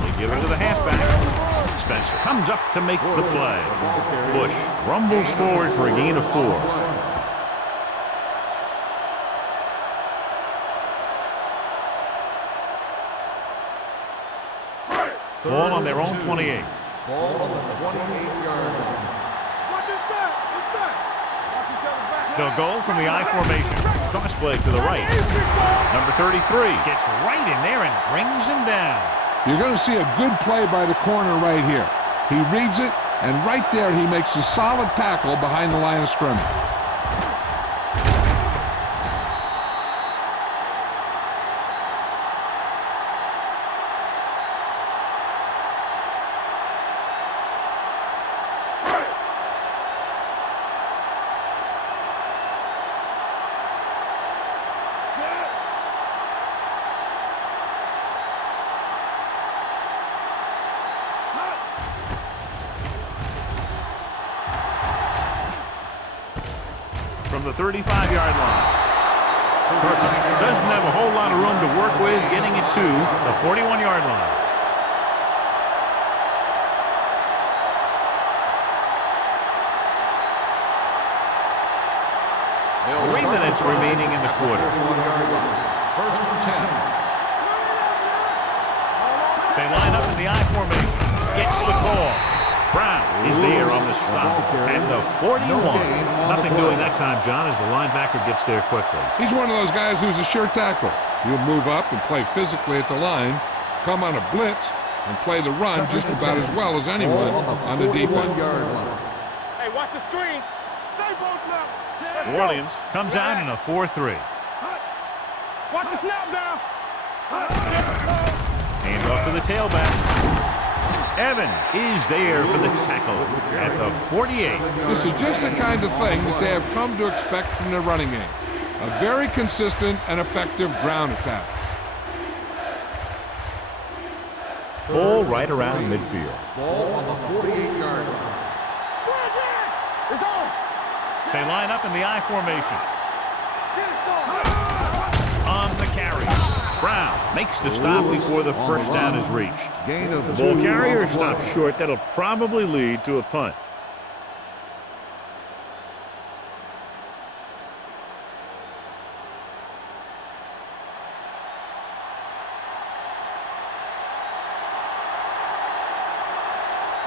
They give it to the halfback. Spencer comes up to make the play. Bush rumbles forward for a gain of 4. Ball on their own 28. Ball on the 28-yard line. Watch this side. This side. Watch each other back. They'll go from the I formation. Cross play to the right. Number 33 gets right in there and brings him down. You're going to see a good play by the corner right here. He reads it, and right there he makes a solid tackle behind the line of scrimmage. From the 35-yard line. Perkins doesn't have a whole lot of room to work with, getting it to the 41-yard line. 3 minutes remaining in the quarter. 1-yard line. First and 10. They line up in the I formation. Gets the call. Brown is there on the stop at the 41. Nothing doing that time, John, as the linebacker gets there quickly. He's one of those guys who's a sure tackler. He'll move up and play physically at the line, come on a blitz, and play the run just about as well as anyone on the defense. Hey, watch the screen. Stay both levels. New Orleans comes out in a 4-3. Watch the snap down. Hand off to the tailback. Evans is there for the tackle at the 48. This is just the kind of thing that they have come to expect from their running game. A very consistent and effective ground attack. Ball right around midfield. Ball on the 48-yard line. It's on. They line up in the I formation. On the carry. Brown makes the stop before the first down is reached. Gain of The 2 ball on carrier the stops play. short. That'll probably lead to a punt.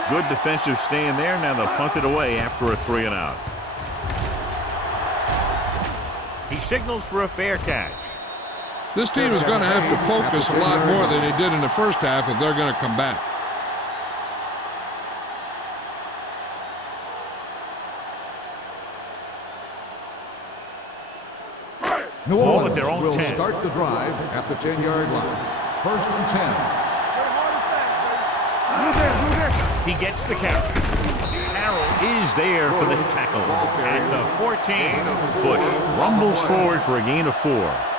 Good defensive stand there. Now they'll punt it away after a 3 and out. He signals for a fair catch. This team is going to have to focus a lot more than they did in the first half if they're going to come back. New Ball Orleans at their own will 10. start the drive at the 10-yard line. First and 10. He gets the carry. Harrell is there for the tackle at the 14. Bush rumbles forward for a gain of 4.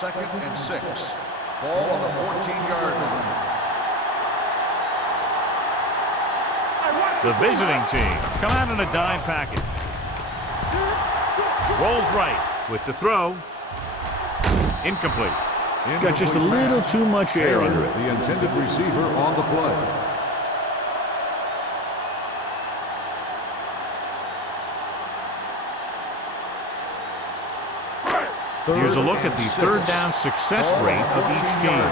Second and 6. Ball on the 14-yard line. The visiting team come out in a dime package. Rolls right with the throw. Incomplete. Got just a little too much air under it. The intended receiver on the play. Here's a look at the third down success rate of each team.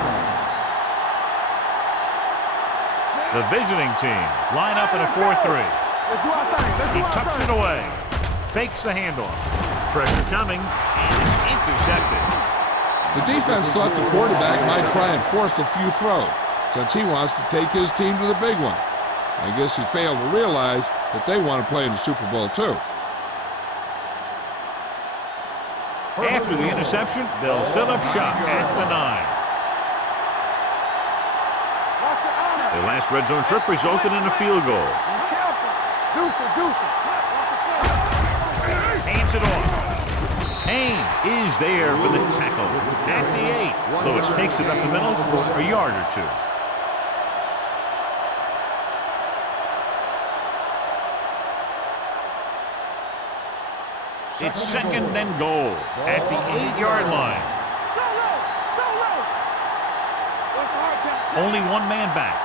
The visiting team line up in a 4-3. He tucks it away. Fakes the handoff. Pressure coming, and it's intercepted. The defense thought the quarterback might try and force a few throws, since he wants to take his team to the big one. I guess he failed to realize that they want to play in the Super Bowl too. After the interception, they'll set up shop at the 9. Their last red zone trip resulted in a field goal. Hands it off. Haynes is there for the tackle at the 8. Lewis takes it up the middle for a yard or 2. It's second and goal at the 8-yard line. Only one man back.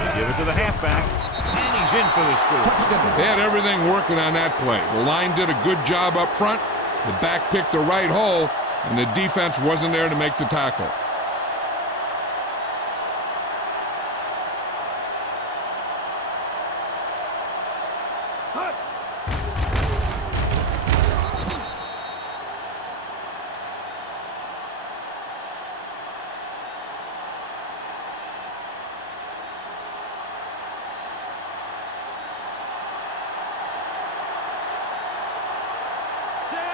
They give it to the halfback, and he's in for the score. They had everything working on that play. The line did a good job up front. The back picked the right hole, and the defense wasn't there to make the tackle.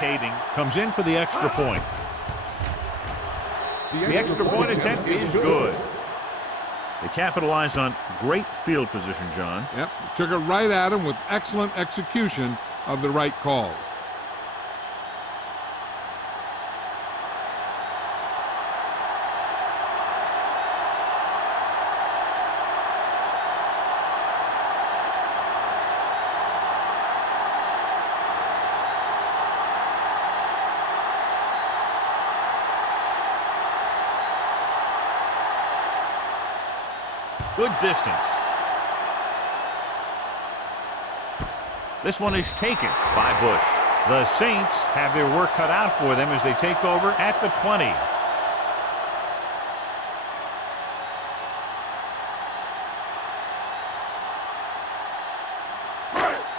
vacating, comes in for the extra point. The extra point attempt is good. They capitalize on great field position, John. Yep, took it right at him with excellent execution of the right call. Good distance. This one is taken by Bush. The Saints have their work cut out for them as they take over at the 20.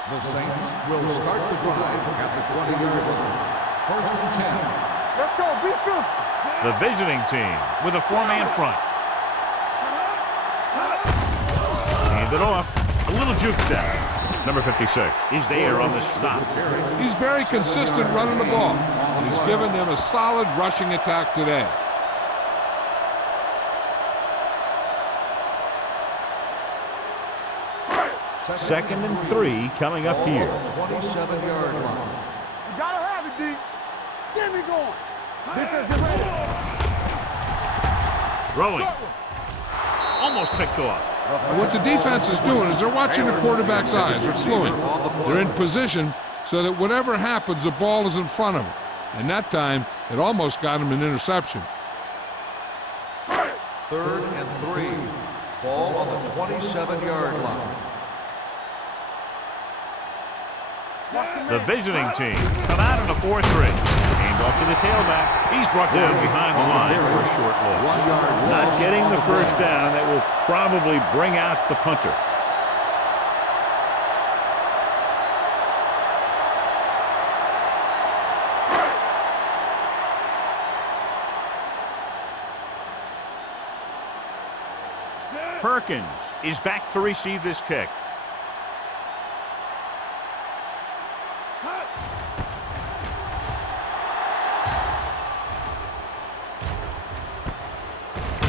The Saints will start the drive at the 20-yard line. 1st and 10. Let's go. Be physical. The visiting team with a four-man front. Hand it off. A little juke step. Number 56 is there on the stop. He's very consistent running the ball. He's given them a solid rushing attack today. Second and 3 coming up here. 27-yard line. You gotta have it, D. Get me going. Defense, get ready. Throwing. Almost picked off. What the defense is doing is they're watching the quarterback's eyes. They're slowing. They're in position so that whatever happens, the ball is in front of them. And that time, it almost got him an interception. 3rd and 3. Ball on the 27-yard line. The visiting team come out in a 4-3. Hand off to the tailback. He's brought down behind the line for a short loss. Not getting the first down. That will probably bring out the punter. Perkins is back to receive this kick.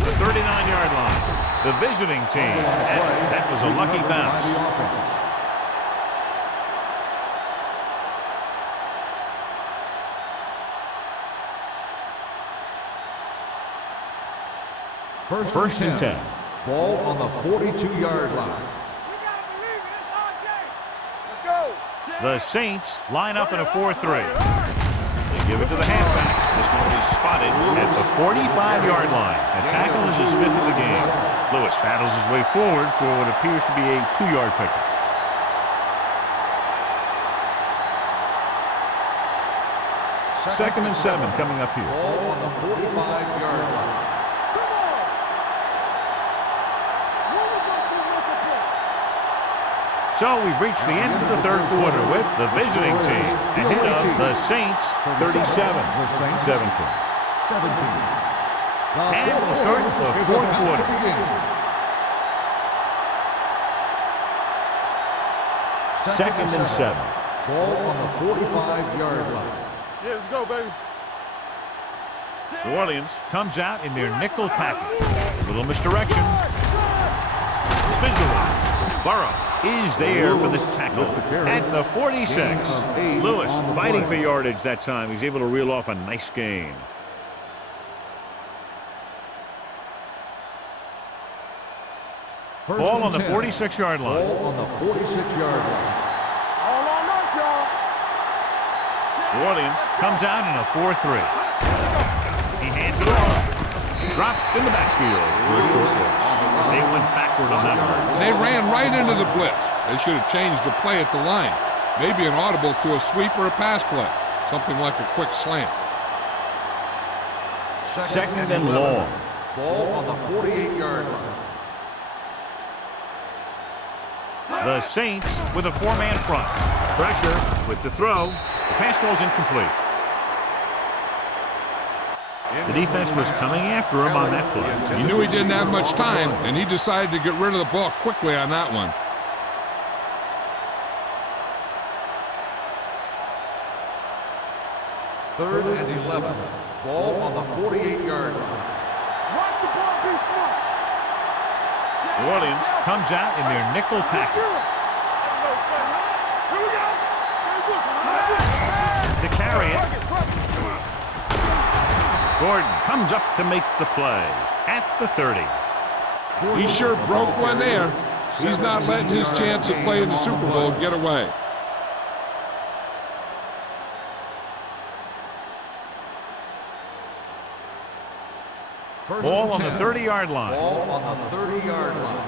The 39-yard line. The visiting team. And that was a lucky bounce. First and 10. Ball on the 42-yard line. We gotta believe it. It's our game. Let's go. The Saints line up in a 4-3. They give it to the halfback. This one is spotted at the 45-yard line. A tackle is his 5th of the game. Lewis battles his way forward for what appears to be a 2-yard pickup. Second and 7 coming up here. Ball on the 45-yard line. So we've reached the end of the third quarter with the visiting team ahead of the Saints 37-17. And we'll start the fourth quarter. Second and 7. Ball on the 45-yard line. Yeah, let's go, baby. New Orleans comes out in their nickel package. A little misdirection. Spins around. Burrow is there for the tackle at the 46. Lewis fighting for yardage that time. He's able to reel off a nice gain. Ball on the 46-yard line. Ball on the 46-yard line. All on us, y'all. New Orleans comes out in a 4-3. He hands it off. Dropped in the backfield for a short loss. They went backward on that one. They ran right into the blitz. They should have changed the play at the line. Maybe an audible to a sweep or a pass play. Something like a quick slant. Second and long. Ball on the 48-yard line. The Saints with a 4-man front. Pressure with the throw. The pass ball is incomplete. The defense was coming after him on that play. He knew he didn't have much time, and he decided to get rid of the ball quickly on that one. 3rd and 11. Ball on the 48-yard line. Watch the ball be smart. New Orleans comes out in their nickel package. Here we go. To carry it. Gordon comes up to make the play at the 30. He sure broke one there. He's not letting his chance of playing the Super Bowl get away. Ball on the 30-yard line. Ball on the 30-yard line.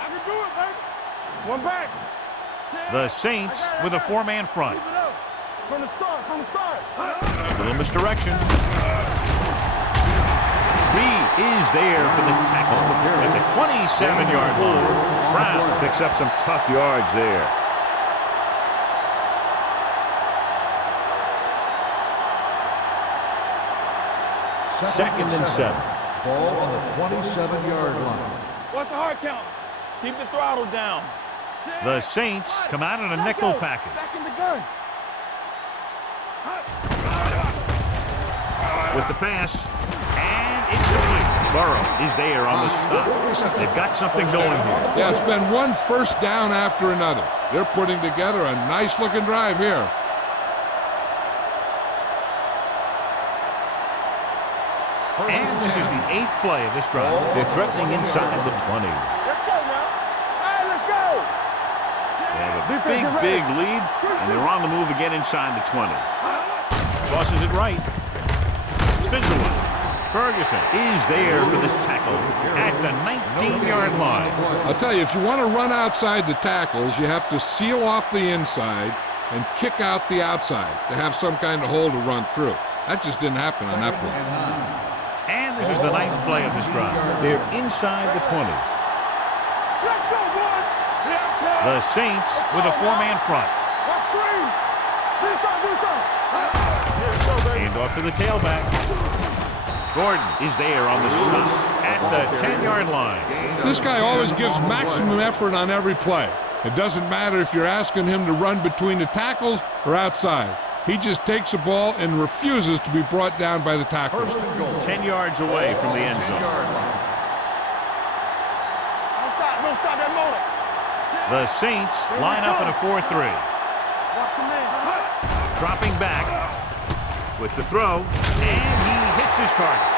I can do it, baby. One back. The Saints with a four-man front. From the start, from the start. A little misdirection. Lee is there for the tackle at the 27-yard line. Brown picks up some tough yards there. Second and 7. Ball on the 27-yard line. What's the hard count? Keep the throttle down. The Saints come out in a nickel package. Back in the gun. With the pass, and it's complete. Burrow is there on the stop. They've got something going here. Yeah, it's been one first down after another. They're putting together a nice-looking drive here. And this is the 8th play of this drive. They're threatening inside the 20. Let's go now. All right, let's go. They have a big lead, and they're on the move again inside the 20. Tosses it right. Spins away. Ferguson is there for the tackle at the 19-yard line. I'll tell you, if you want to run outside the tackles, you have to seal off the inside and kick out the outside to have some kind of hole to run through. That just didn't happen on that play. And this is the 9th play of this drive. They're inside the 20. Let's go, boys. The Saints with a four-man front. Let's screen. This side. Hand off to the tailback. Gordon is there on the stop at the 10-yard line. This guy always gives maximum effort on every play. It doesn't matter if you're asking him to run between the tackles or outside. He just takes the ball and refuses to be brought down by the tackles. 10 yards away from the end zone. Don't stop that motor. The Saints line up in a 4-3. Watch him in. Dropping back with the throw, and he hits his target.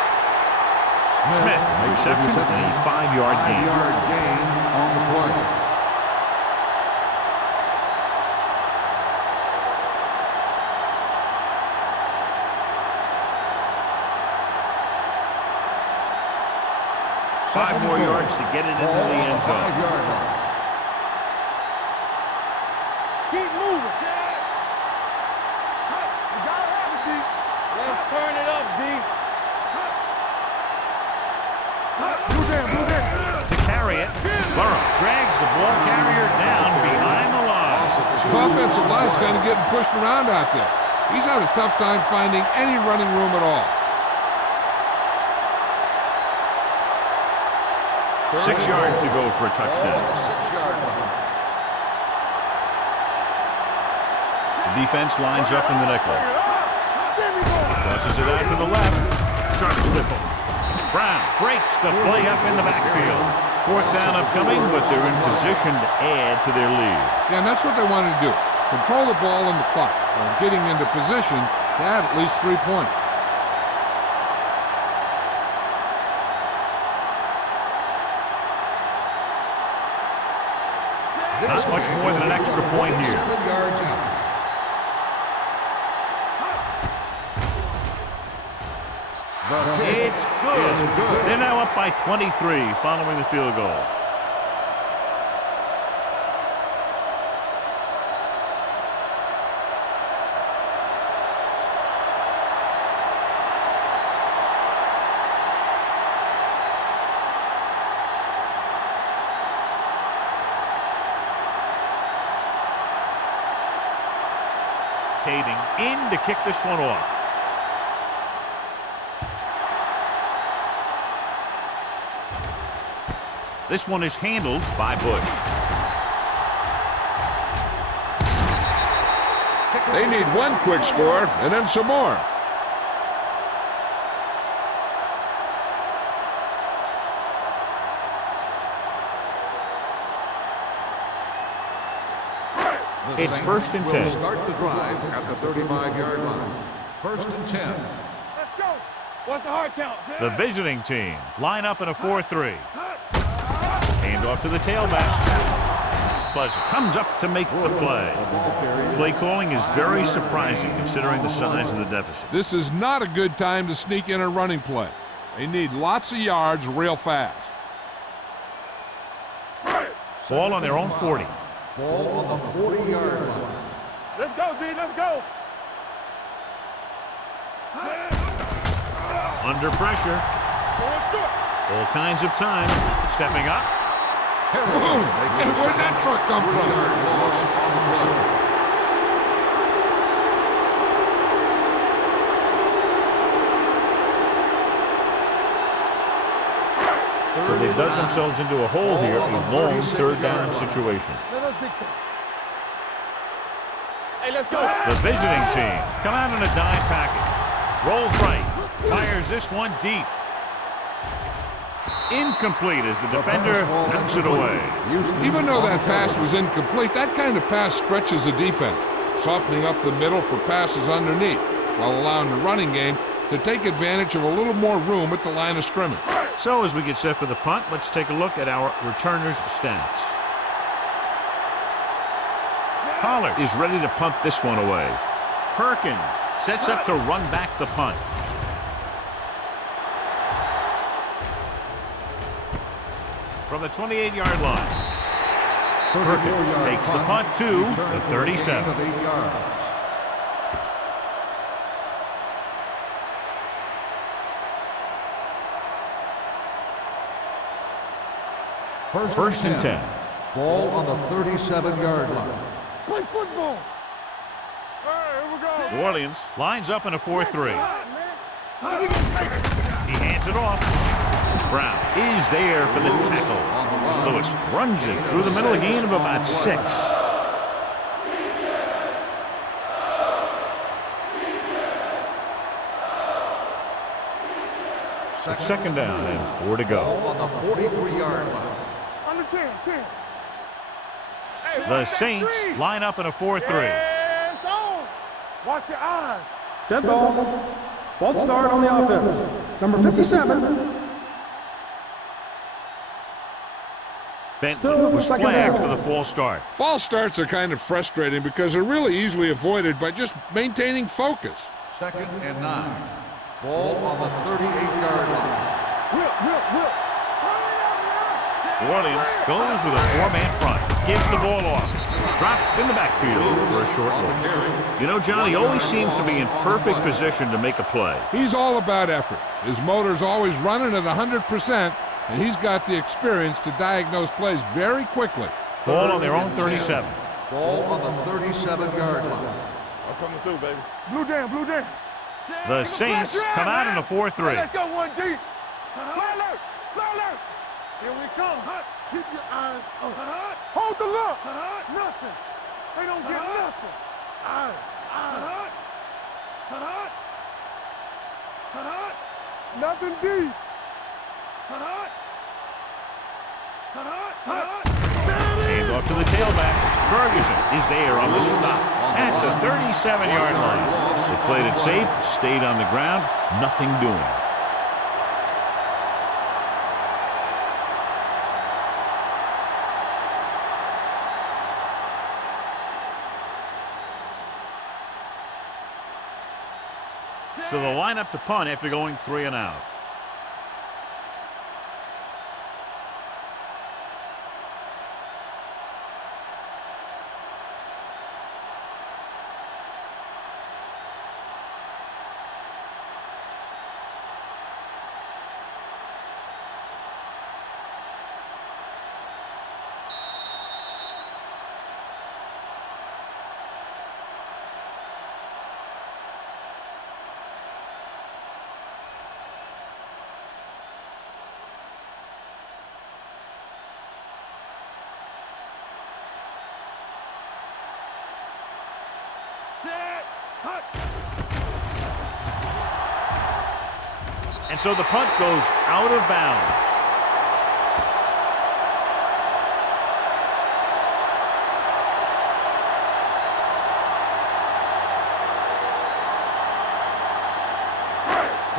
Smith, reception, and a 5-yard gain. 5-yard gain on the play. Five more yards to get it into the end zone. 5-yard line. Keep moving. You gotta have it, D. Let's turn it up, D. To carry it, Burrow drags the ball carrier down behind the line. The offensive line's kind of getting pushed around out there. He's had a tough time finding any running room at all. 6 yards to go for a touchdown. Ball on the 6-yard line. The defense lines up in the nickel. Tosses it out to the left. Sharp stipple. Brown breaks the play up in the backfield. 4th down upcoming, but they're in position to add to their lead. Yeah, and that's what they wanted to do. Control the ball and the clock while getting into position to add at least 3 points. Not much more than an extra point here. 7 yards out. It's good. They're now up by 23 following the field goal. In to kick this one off. This one is handled by Bush. They need one quick score and then some more. It's Saints first and will 10. start the drive at the 35-yard line. First and 10. Let's go. What's the hard count? The visiting team line up in a 4-3. Hand off to the tailback. Pleasant comes up to make the play. Play calling is very surprising considering the size of the deficit. This is not a good time to sneak in a running play. They need lots of yards real fast. Ball on their own 40. Ball on the 40-yard line. Let's go, D. Let's go. Under pressure. Going short. All kinds of time. Stepping up. Boom! And where'd that truck come from? 3-yard loss on the play. So they dug themselves into a hole here, a long third down situation. Let us dictate. Hey, let's go. The visiting team come out in a dime package. Rolls right. Fires this one deep. Incomplete as the defender knocks it away. Even though that pass was incomplete, that kind of pass stretches the defense, softening up the middle for passes underneath, while allowing the running game to take advantage of a little more room at the line of scrimmage. So as we get set for the punt, let's take a look at our returners' stats. Pollard is ready to punt this one away. Perkins sets up to run back the punt. From the 28-yard line, Perkins takes the punt to the 37. Of 8 yards. First and 10. Ball on the 37-yard line. Play football. All right, here we go. New Orleans lines up in a 4-3. How we gonna take it? He hands it off. Brown is there for the tackle. Lewis runs it through the middle, a gain of about 6. It's second down and 4 to go. Ball on the 43-yard line. Under 10, 10. Hey, The watch that Saints screen. line up in a 4-3. Yes, on. Watch your eyes. Dead ball. False start on the offense. Number 57. Bentley Still was second flagged down. for the false start. False starts are kind of frustrating because they're really easily avoided by just maintaining focus. Second and 9. Ball on the 38-yard line. Whip. New Orleans goes with a 4-man front. Gives the ball off. Dropped in the backfield for a short loss. You know, John, he always seems to be in perfect position to make a play. He's all about effort. His motor's always running at 100%, and he's got the experience to diagnose plays very quickly. Ball on their own 37. Ball on the 37-yard line. I'm coming through, baby. Blue down. The Saints come out in a 4-3. Let's go, 1 deep. Fly alert. Here we come. Keep your eyes up. Hold the look. Nothing. They don't get nothing. Eyes. Nothing deep. Hand off to the tailback. Ferguson is there on the stop at the 37-yard line. They played it safe, stayed on the ground, nothing doing. So the lineup to punt after going 3 and out. And so the punt goes out of bounds.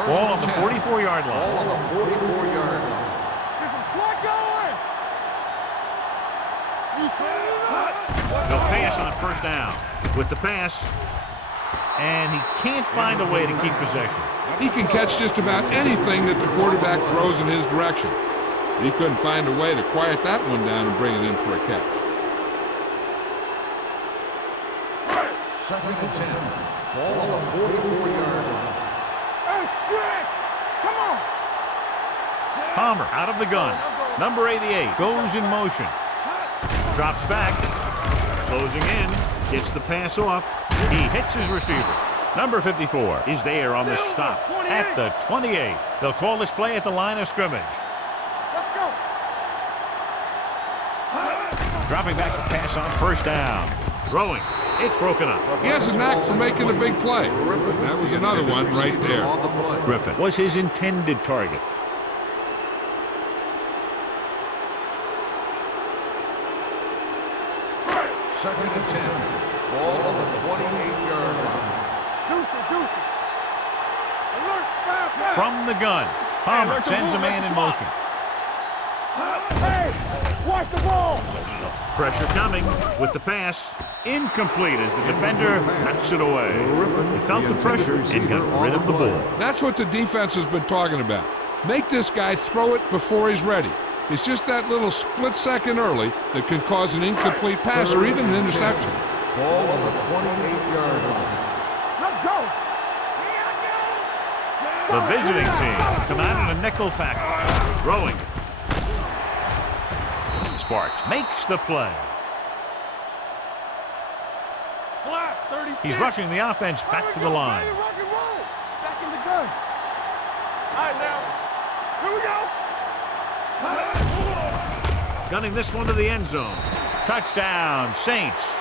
Ball on the and 10. 44-yard line. Ball on the 44-yard line. Get some slot going. You turn it up. They'll pass on first down. With the pass, and he can't find a way to keep possession. He can catch just about anything that the quarterback throws in his direction. He couldn't find a way to quiet that one down and bring it in for a catch. 2nd and 10. Ball on the 44-yard line. Hey, stretch. Come on. Palmer out of the gun. Number 88 goes in motion. Drops back. Closing in. Gets the pass off. He hits his receiver. Number 54 is there on the stop at the 28. They'll call this play at the line of scrimmage. Let's go. Dropping back to pass on first down. Throwing. It's broken up. He has a knack for making a big play. That was another one right there. Griffin was his intended target. Second and 10. Ball on the 28-yard line. Deuce. Alert, fast. From the gun, Palmer sends a man in motion. Hey, watch the ball. Pressure coming with the pass. Incomplete as the defender knocks it away. He felt the pressure and got rid of the ball. That's what the defense has been talking about. Make this guy throw it before he's ready. It's just that little split second early that can cause an incomplete pass or even an interception. Ball on the 28-yard line. Let's go. The visiting team come out in a nickel package. Throwing. Sparks makes the play. He's rushing the offense back to the line. Rock and roll. Back in the gun. All right, now. Here we go. Gunning this one to the end zone. Touchdown, Saints.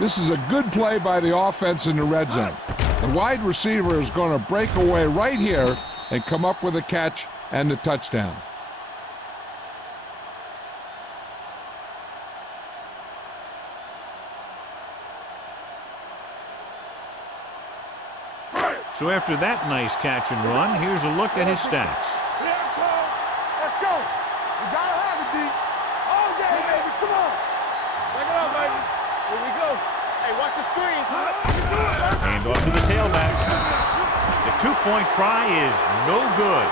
This is a good play by the offense in the red zone. The wide receiver is going to break away right here and come up with a catch and the touchdown. So after that nice catch and run, here's a look at his stats. Let's go. We gotta have it, D. All day, baby. Come on. Back it up, baby. Here we go. Hey, watch the screen. Hand off to the tailback. The two-point try is no good.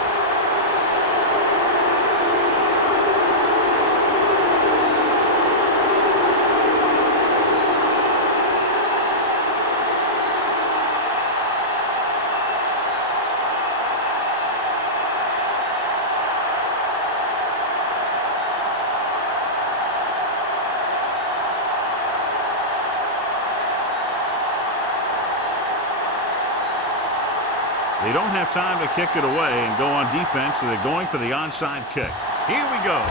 They don't have time to kick it away and go on defense, so they're going for the onside kick. Here we go.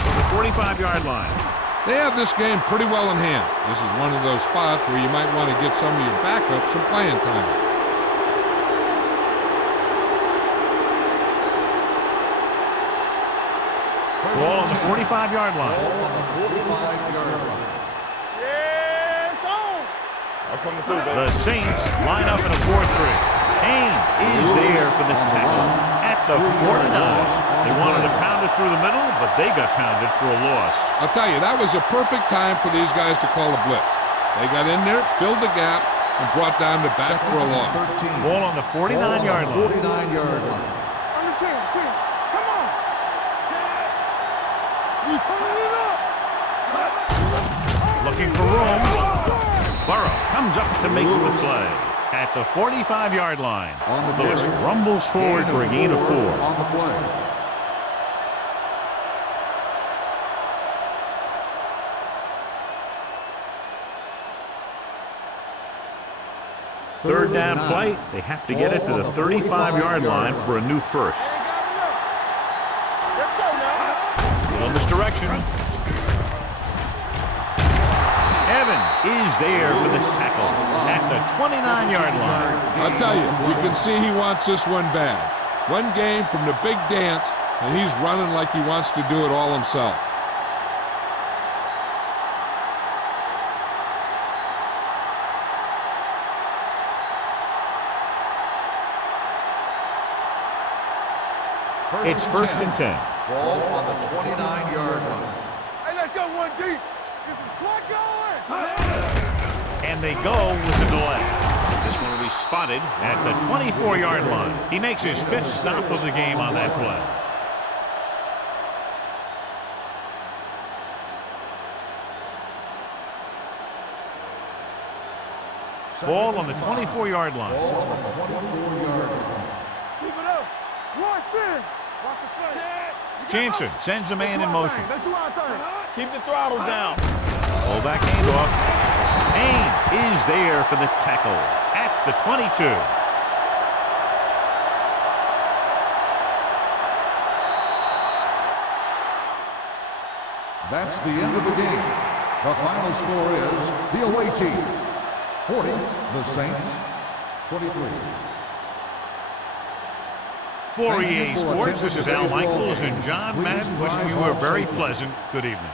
From the 45-yard line. They have this game pretty well in hand. This is one of those spots where you might want to get some of your backups some playing time. Ball on the 45-yard line. Ball on the 45-yard line. Yeah, it's on. The Saints line up in a 4-3. Haynes is there for the tackle at the 49. They wanted to pound it through the middle, but they got pounded for a loss. I'll tell you, that was a perfect time for these guys to call a blitz. They got in there, filled the gap, and brought down the back for a loss. Ball on the 49-yard line. 49-yard line. Under 10. Come on. You turn it up. Looking for room. Burrow comes up to make the play at the 45-yard line. Lewis rumbles forward for a gain of 4. On the play. Third down play. They have to get it to the 35-yard line for a new first. Let's go now. On this direction. Evans is there for the tackle at the 29-yard line. I'll tell you can see he wants this one bad. One game from the big dance, and he's running like he wants to do it all himself. It's first and 10. Ball on the 29-yard line. Hey, let's go one deep. Get some slack going. And they go with the delay. This one will be spotted at the 24-yard line. He makes his 5th stop of the game on that play. Ball on the 24-yard line. Ball on the 24-yard line. Keep it up. Rush in. Watch the play. Jansen sends a man in motion. Let's do our thing. Keep the throttle down. Fullback handoff. Payne is there for the tackle at the 22. That's the end of the game. The final score is the away team 40, the Saints 23. For EA Sports, this is Al Michaels and John Madden wishing you a very pleasant good evening.